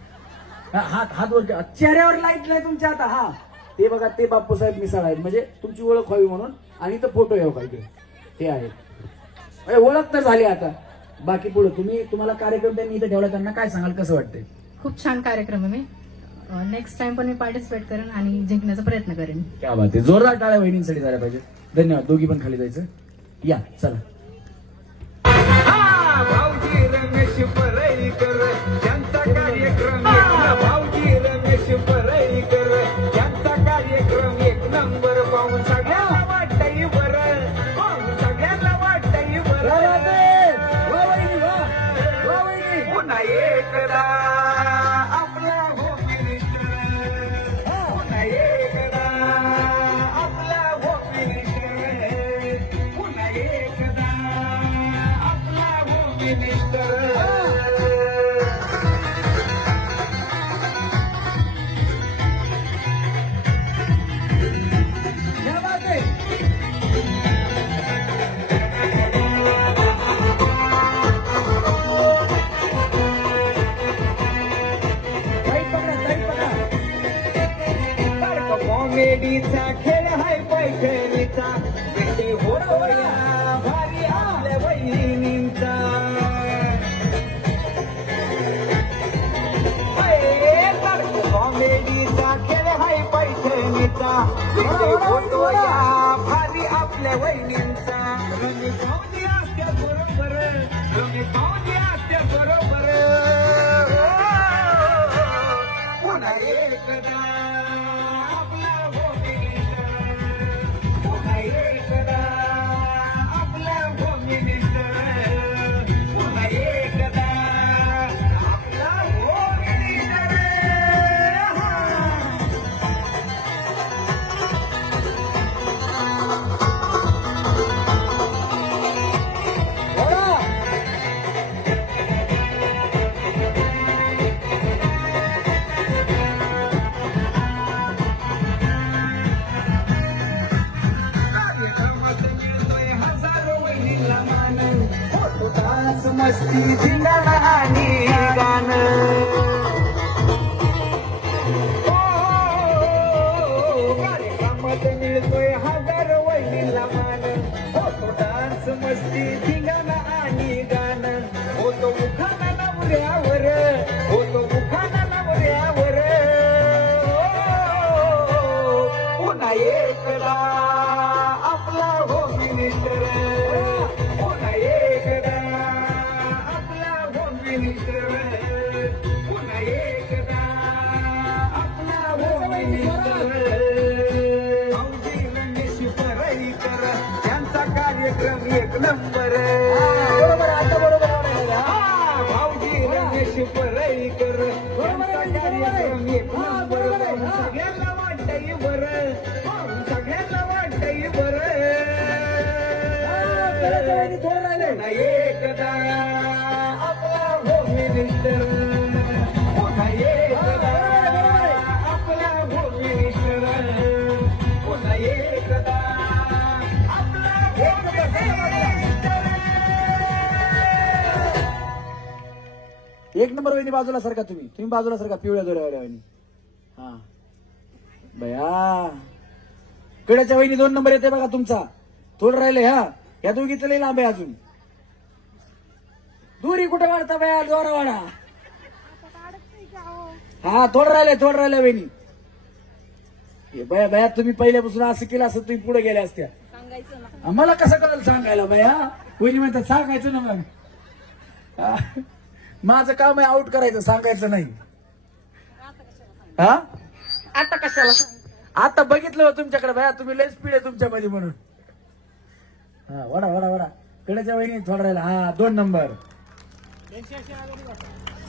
हात वर, चेहऱ्यावर लाईट नाही तुमच्या आता. हा ते बघा, ते बापूसाहेब मिसाळ आहेत, म्हणजे तुमची ओळख व्हावी म्हणून. आणि तर फोटो येऊ का इकडे, ते आहे ओळख तर झाली. आता बाकी पुढे तुम्हाला कार्यक्रम त्यांनी इथे ठेवला, त्यांना काय सांगाल, कसं वाटतंय? खूप छान कार्यक्रम आहे. मी नेक्स्ट टाइम पण मी पार्टिसिपेट करेन आणि जिंकण्याचा प्रयत्न करेन. क्या बात आहे. जोरदार टाळ्या वहिनींसाठी झाल्या पाहिजे. धन्यवाद. दोघी पण खाली जायचं. या चला. भाऊजी रमेश परळीकर यांचा कार्यक्रम ऐकला. भाऊजी रमेश परळीकर यांचा कार्यक्रम एक नंबर पाहून सगळ्या एकदा आपला होम मिनिस्टर पुन्हा एकदा आपला होम मिनिस्टर पुन्हा एकदा आपला होम मिनिस्टर कॉमेडीचा खेळ हाय पैठणीचा विषय होतो या भारी आपल्या बहिणींचा कॉमेडीचा खेळ हाय पैठणीचा विषय होतो या भारी आपल्या बहिणींचा रमी पाहुणी असत्या बरोबर रमी पाहुणी असत्या बरोबर पुन्हा एकदा मस्ती धिंगाणा आणि गाणं कार्यक्रमात मिळतोय हजार वहिनीला मान होतो डान्स मस्ती धिंगाणा आणि गाणं होतो उखाणा नवऱ्यावर होतो उखाणा नवऱ्यावर पुन्हा एकदा आपला होम मिनिस्टर पुन्हा एकदा पुन्हा एकदा आपला होम मिनिस्टर भाऊजी रमेश पराईकर यांचा कार्यक्रम एक नंबर भाऊजी रमेश पराईकर यांचा कार्यक्रम एक नंबर सगळ्यांना वाटतंय बरं सगळ्यांना वाटतंय बरं एकदा आपला होम मिनिस्टर पुन्हा एकदा आपला होम मिनिस्टर पुन्हा एकदा आपला होम मिनिस्टर एक नंबर वहिनी बाजूला सारखा तुम्ही बाजूला सारखा पिवळ्या दोऱ्यावाल्या वहिनी. हा बया कड्याच्या वहिनी 2 नंबर येते बघा तुमचा थोडं राहिले. हा या दोघीचं लई लांब आहे अजून. दुरी कुठे वाढता बया दोरा वाडा. हा थोडं राहिले वहिनी. हे बया बया तुम्ही पहिल्यापासून असं केलं असं तुम्ही पुढे गेल्या असत्या. मला कसं कळलं सांगायला बया. वहिनी म्हणतात सांगायचं ना मग. माझं काम आहे आउट करायचं सांगायचं नाही. हा आता कशाला आता बघितलं हो तुमच्याकडे बया तुम्ही लय स्पीड आहे तुमच्यामध्ये म्हणून. हा वडा वडा वडा कड्याच्या वहिनी थोडा राहिला. हा 2 नंबर.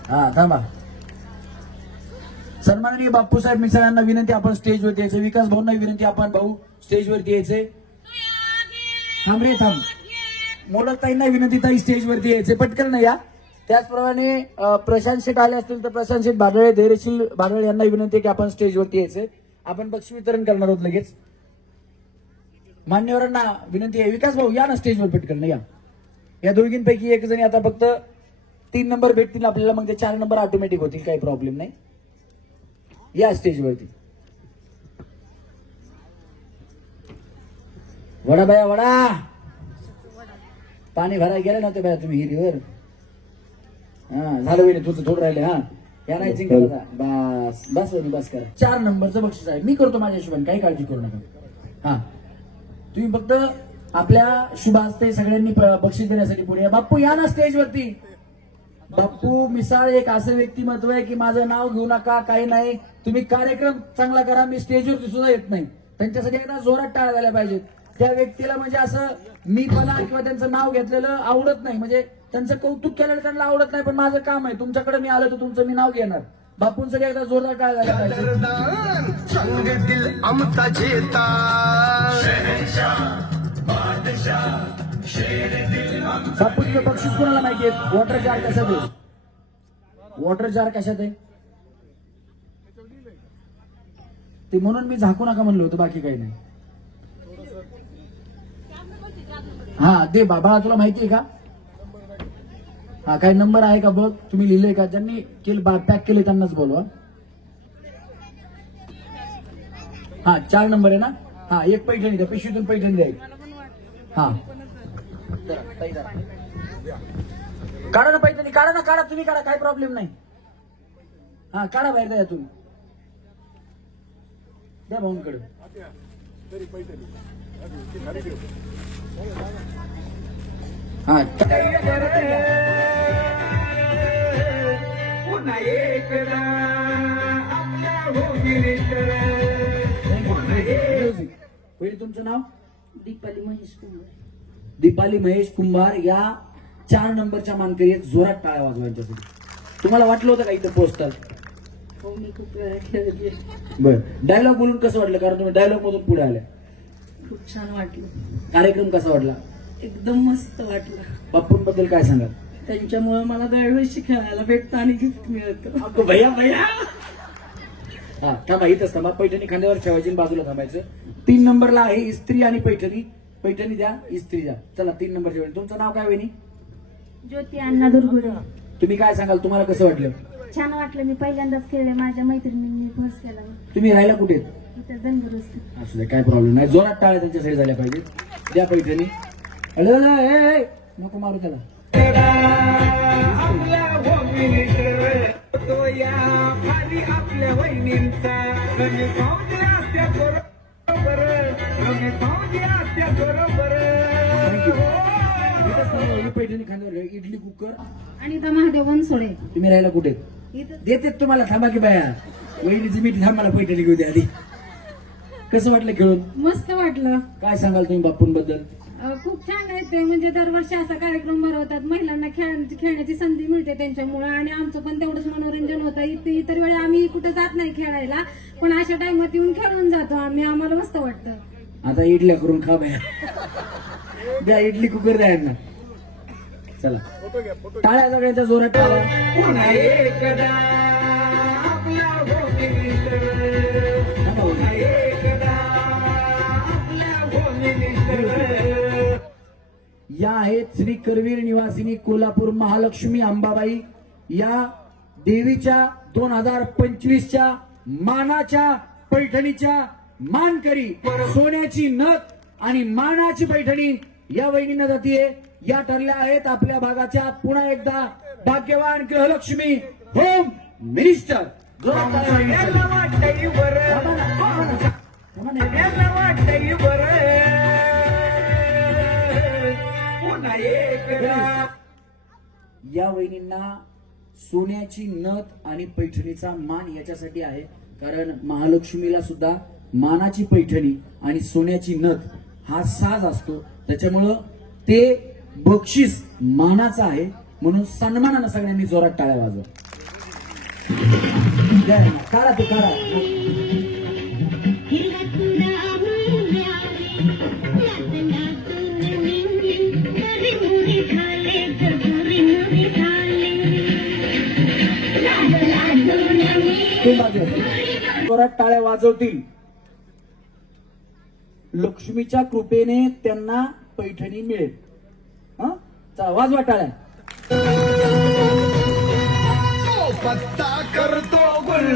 हा थांबा. सन्माननीय बापूसाहेब मिसाळांना विनंती आपण स्टेजवरती यायचे. विकास भाऊंना विनंती आपण भाऊ स्टेजवरती यायचे. थांब रे थांब. मोलताईंना विनंती ताई स्टेजवरती यायचे पटकन नाही या. त्याचप्रमाणे प्रशांत शेठ आले असतील तर प्रशांत शेठ भाडळे धैर्यशील भाडळे यांना विनंती आहे की आपण स्टेजवरती यायचे. आपण बक्षीस वितरण करणार आहोत लगेच. मान्यवरांना विनंती आहे. विकास भाऊ या ना स्टेजवर पटकन या. या दोघींपैकी एक जणी आता फक्त 3 नंबर भेटतील आपल्याला मग ते 4 नंबर ऑटोमॅटिक होतील काही प्रॉब्लेम नाही. या स्टेजवरती. वडा बाया वडा. पाणी भरायला गेलं नव्हतं बाया तुम्ही हिरीवर. हा झालं वहिनी तुझं थोडं राहिले. हा या नाही जिंकला बस बस वहिनी बस करा. 4 नंबरचं बक्षीस आहे. मी करतो माझ्या हिशोबाने काही काळजी करू नका. हा तुम्ही फक्त आपल्या शुभ हस्ते सगळ्यांनी बक्षीस देण्यासाठी पुढे या. बाप्पू या ना स्टेजवरती. बाप्पू मिसाळ एक असं व्यक्तिमत्व आहे की माझं नाव घेऊ नका काही नाही. तुम्ही कार्यक्रम चांगला करा. मी स्टेजवरती सुद्धा येत नाही. त्यांच्यासाठी एकदा जोरात टाळ्या झाल्या पाहिजेत. त्या व्यक्तीला म्हणजे असं मीपणा किंवा त्यांचं नाव घेतलेलं आवडत नाही. म्हणजे त्यांचं कौतुक केलेलं त्यांना आवडत नाही, पण माझं काम आहे, तुमच्याकडे मी आलो तर तुमचं मी नाव घेणार. बापूंसाठी एकदा जोरदार टाळ झाला पाहिजे. आमचा चेता बापूंचं बक्षीस कोणाला माहिती आहे? वॉटर जार कशात आहे? वॉटर जार कशात आहे ते म्हणून मी झाकू नका म्हणलो होतो, बाकी काही नाही. हा दे बाबा, तुला माहिती आहे का? हा काय नंबर आहे का बघ, तुम्ही लिहिलंय का? ज्यांनी पॅक केले त्यांनाच बोलवा. हा 4 नंबर आहे ना? हा एक पैठणी द्या, पिशवीतून पैठणी द्या. हा काढा ना पैठणी, काढा ना, काढा तुम्ही, काढा, काही प्रॉब्लेम नाही. हा काढा बाहेर, द्या तुम्ही, द्या भाऊंकडे. हा पहिले तुमचं नाव? दीपाली महेश कुमार. दीपाली महेश कुंभार या 4 नंबरच्या मानकरी आहेत. जोरात टाळ्या वाजवा यांच्यासाठी. तुम्हाला वाटलं होतं का इथं पोहोचताल? हो, मी खूप वेळा खेळले. बर, डायलॉग बोलून कसं वाटलं? कारण तुम्ही डायलॉग मधून पुढे आल्या. खूप छान वाटलं. कार्यक्रम कसा वाटला? एकदम मस्त वाटलं. बापूंबद्दल काय सांगाल? त्यांच्यामुळे मला दरवर्षी खेळायला भेटतं आणि गिफ्ट मिळतं. अगो भैया भैया. हा थांबा, इथंच थांबा. पैठणी खांद्यावर ठेवायची, बाजूला थांबायचं. 3 नंबरला आहे इस्त्री आणि पैठणी. पैठणी द्या, इस्त्री द्या. चला 3 नंबरच्या वेळी. तुमचं नाव काय वहिनी? ज्योती अण्णा दुर्गुडे. तुम्ही काय सांगाल? तुम्हाला कसं वाटलं? छान वाटलं. मी पहिल्यांदाच खेळले. माझ्या मैत्रिणींनी फर्स्ट केला. तुम्ही राहायला कुठे? इथं दंगरस्ते. असू दे, काय प्रॉब्लेम नाही. जोरात टाळ्या त्यांच्यासाठी झाल्या पाहिजे. द्या पैठणी. हॅलो नको मारू त्याला. आपल्या आपल्या वहिनींचा पैठणी खांद्यावर इडली कुकर. आणि महादेव बनसोडे. तुम्ही राहायला कुठे? देते तुम्हाला. थांबा की बाया, वहिनीची मीठ थांबाला पैठणी घेऊ द्या आधी. कसं वाटलं खेळून? मस्त वाटलं. काय सांगाल तुम्ही बापूंबद्दल? खूप छान आहे ते. म्हणजे दरवर्षी असा कार्यक्रम भरवतात. महिलांना खेळण्याची संधी मिळते त्यांच्यामुळे, आणि आमचं पण तेवढंच मनोरंजन होतं. इतर वेळी आम्ही कुठे जात नाही खेळायला, पण अशा टाइमात येऊन खेळून जातो आम्ही. आम्हाला मस्त वाटतं. आता इडल्या करून खा बाया. द्या इडली कुकर द्या यांना. चला टाळ्या सगळ्यांच्या जोरात टाळ्या. या आहेत श्री करवीर निवासिनी कोल्हापूर महालक्ष्मी अंबाबाई. या देवीच्या 2025च्या मानाच्या पैठणीच्या मानकरी. सोन्याची नथ आणि मानाची पैठणी या वहिनींना जातीये. या ठरल्या आहेत आपल्या भागाच्या पुन्हा एकदा भाग्यवान गृहलक्ष्मी होम मिनिस्टर. या वहिनींना सोन्याची नथ आणि पैठणीचा मान याच्यासाठी आहे कारण महालक्ष्मीला सुद्धा मानाची पैठणी आणि सोन्याची नथ हा साज असतो. त्याच्यामुळं ते बक्षीस मानाचं आहे म्हणून सन्मानानं सगळ्यांनी जोरात टाळ्या वाजवा. काढा ते काढा. जोरात टाळ्या वाजवतील. लक्ष्मीच्या कृपेने त्यांना पैठणी मिळेल. हा चला वाजवा टाळ्या. पत्ता करतो गुल